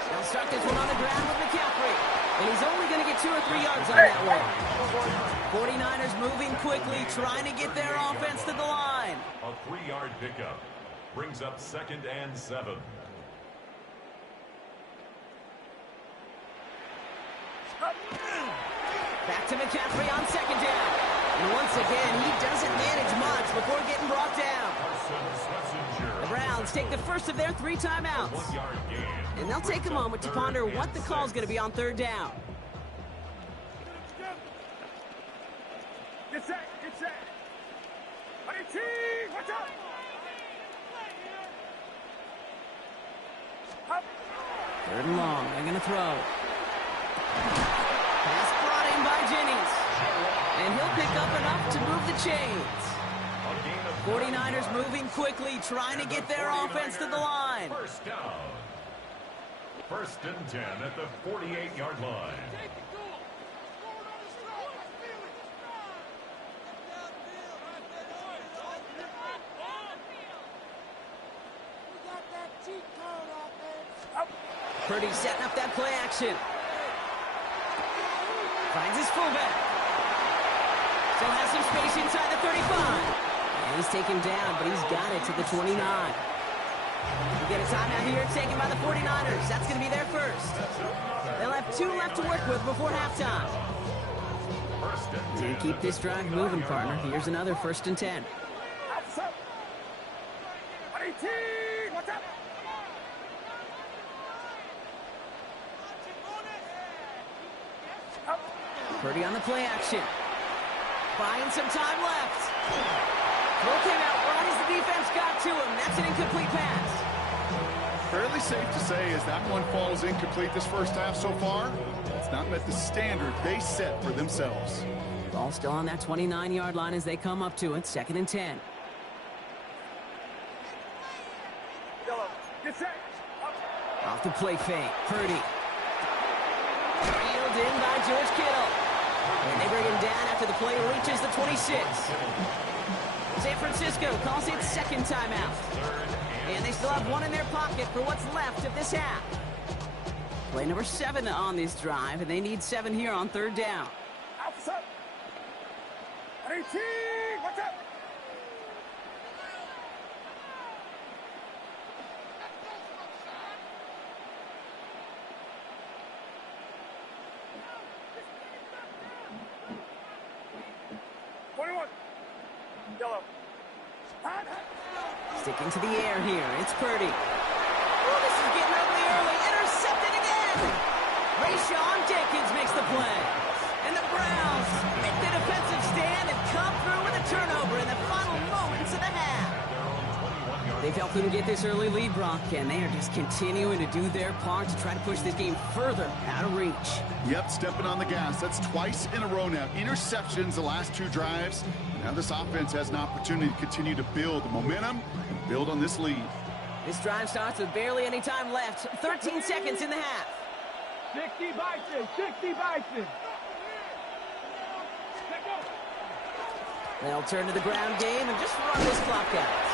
They'll start this one on the ground with McCaffrey. And he's only going to get 2 or 3 yards on that one. 49ers moving quickly, trying to get their offense to the line. A 3-yard pickup brings up 2nd and 7. Back to McCaffrey on 2nd down. And once again, he doesn't manage much before getting brought down. The Browns take the first of their 3 timeouts. 1-yard gain. And they'll take a moment to ponder what the call is going to be on 3rd down. Get set. Get set. 18. Watch out. 3rd and long. They're going to throw. Pass brought in by Jennings. And he'll pick up enough to move the chains. 49ers moving quickly, trying to get their offense to the line. 1st down. 1st and 10 at the 48-yard line. Purdy setting up that play action. Finds his fullback. Still has some space inside the 35. And he's taken down, but he's got it to the 29. We get a timeout here taken by the 49ers. That's going to be their first. They'll have 2 left to work with before halftime. To keep this drive moving, partner, here's another 1st and 10. 18! What's up? Purdy on the play action. Buying some time left. Throw came out right as the defense got to him. That's an incomplete pass. Fairly safe to say as that one falls incomplete this first half so far, it's not met the standard they set for themselves. Ball still on that 29-yard line as they come up to it. 2nd and 10. Yellow, get set. Off the play fake. Purdy. Reeled in by George Kittle. And they bring him down after the play reaches the 26. San Francisco calls it second timeout. And they still have one in their pocket for what's left of this half. Play number 7 on this drive, and they need 7 here on 3rd down. Alpha up. 18! What's up? Yellow. Sticking to the air here. It's Purdy. Oh, this is getting ugly early. Intercepted again. Rashawn Jenkins makes the play. And the Browns make the defensive stand and come through with a turnover in the final moments of the half. They've helped them get this early lead, Brock, and they are just continuing to do their part to try to push this game further out of reach. Yep, stepping on the gas. That's twice in a row now. Interceptions the last 2 drives. Now this offense has an opportunity to continue to build the momentum and build on this lead. This drive starts with barely any time left. 13 seconds in the half. 60 Bison, 60 Bison. They'll turn to the ground game and just run this clock out.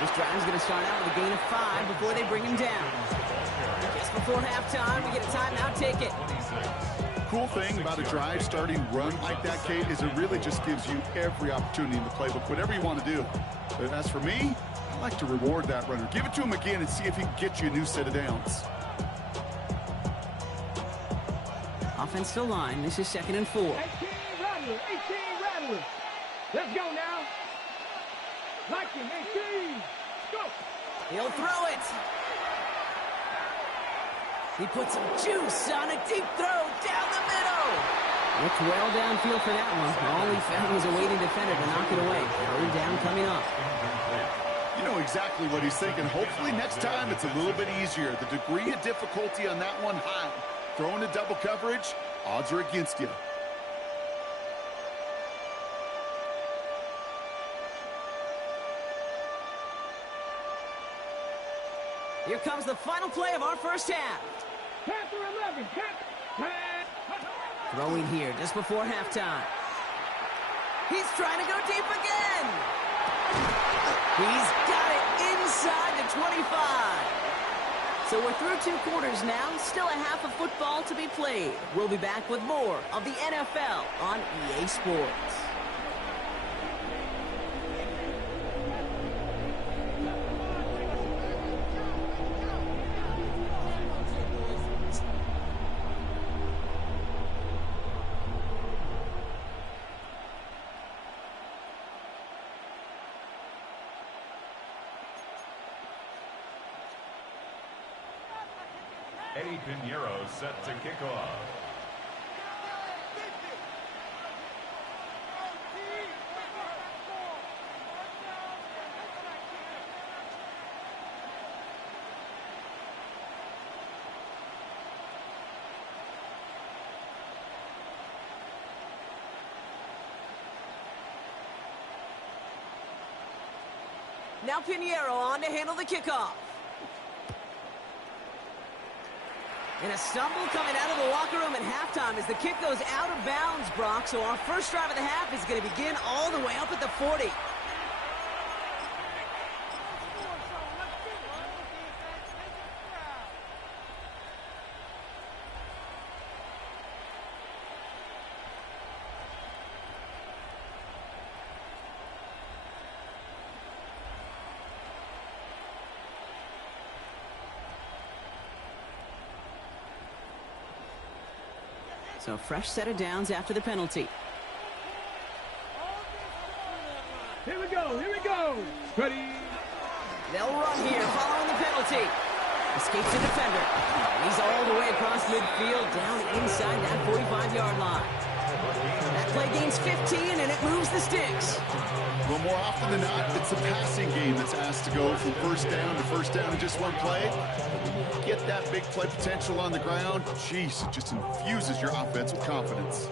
This drive's going to start out with a gain of 5 before they bring him down. Just before halftime, we get a timeout ticket. Cool thing about a drive starting run like that, Kate, is it really just gives you every opportunity in the playbook, whatever you want to do. But as for me, I like to reward that runner. Give it to him again and see if he can get you a new set of downs. Offensive line, this is 2nd and 4. 18 Rattler, 18 Rattler. Let's go now. Liking, 18. Go. He'll throw it. He puts some juice on a deep throw down the middle. Looked well downfield for that one. All he found was a waiting defender to knock it away. 3rd down coming up. You know exactly what he's thinking. Hopefully next time it's a little bit easier. The degree of difficulty on that one high. Throwing to double coverage, odds are against you. Here comes the final play of our first half. Panther 11. Throwing here just before halftime. He's trying to go deep again. He's got it inside the 25. So we're through 2 quarters now. Still a half of football to be played. We'll be back with more of the NFL on EA Sports. Eddie Pinheiro set to kick off. Now Pinheiro on to handle the kickoff. And a stumble coming out of the locker room at halftime as the kick goes out of bounds, Brock. So our first drive of the half is going to begin all the way up at the 40. So a fresh set of downs after the penalty. Here we go, here we go. Ready. They'll run here following the penalty. Escapes the defender. And he's all the way across midfield, down inside that 45-yard line. That play gains 15, and it moves the sticks. Well, more often than not, it's the passing game that's asked to go from first down in just one play. Get that big play potential on the ground. Jeez, it just infuses your offense with confidence.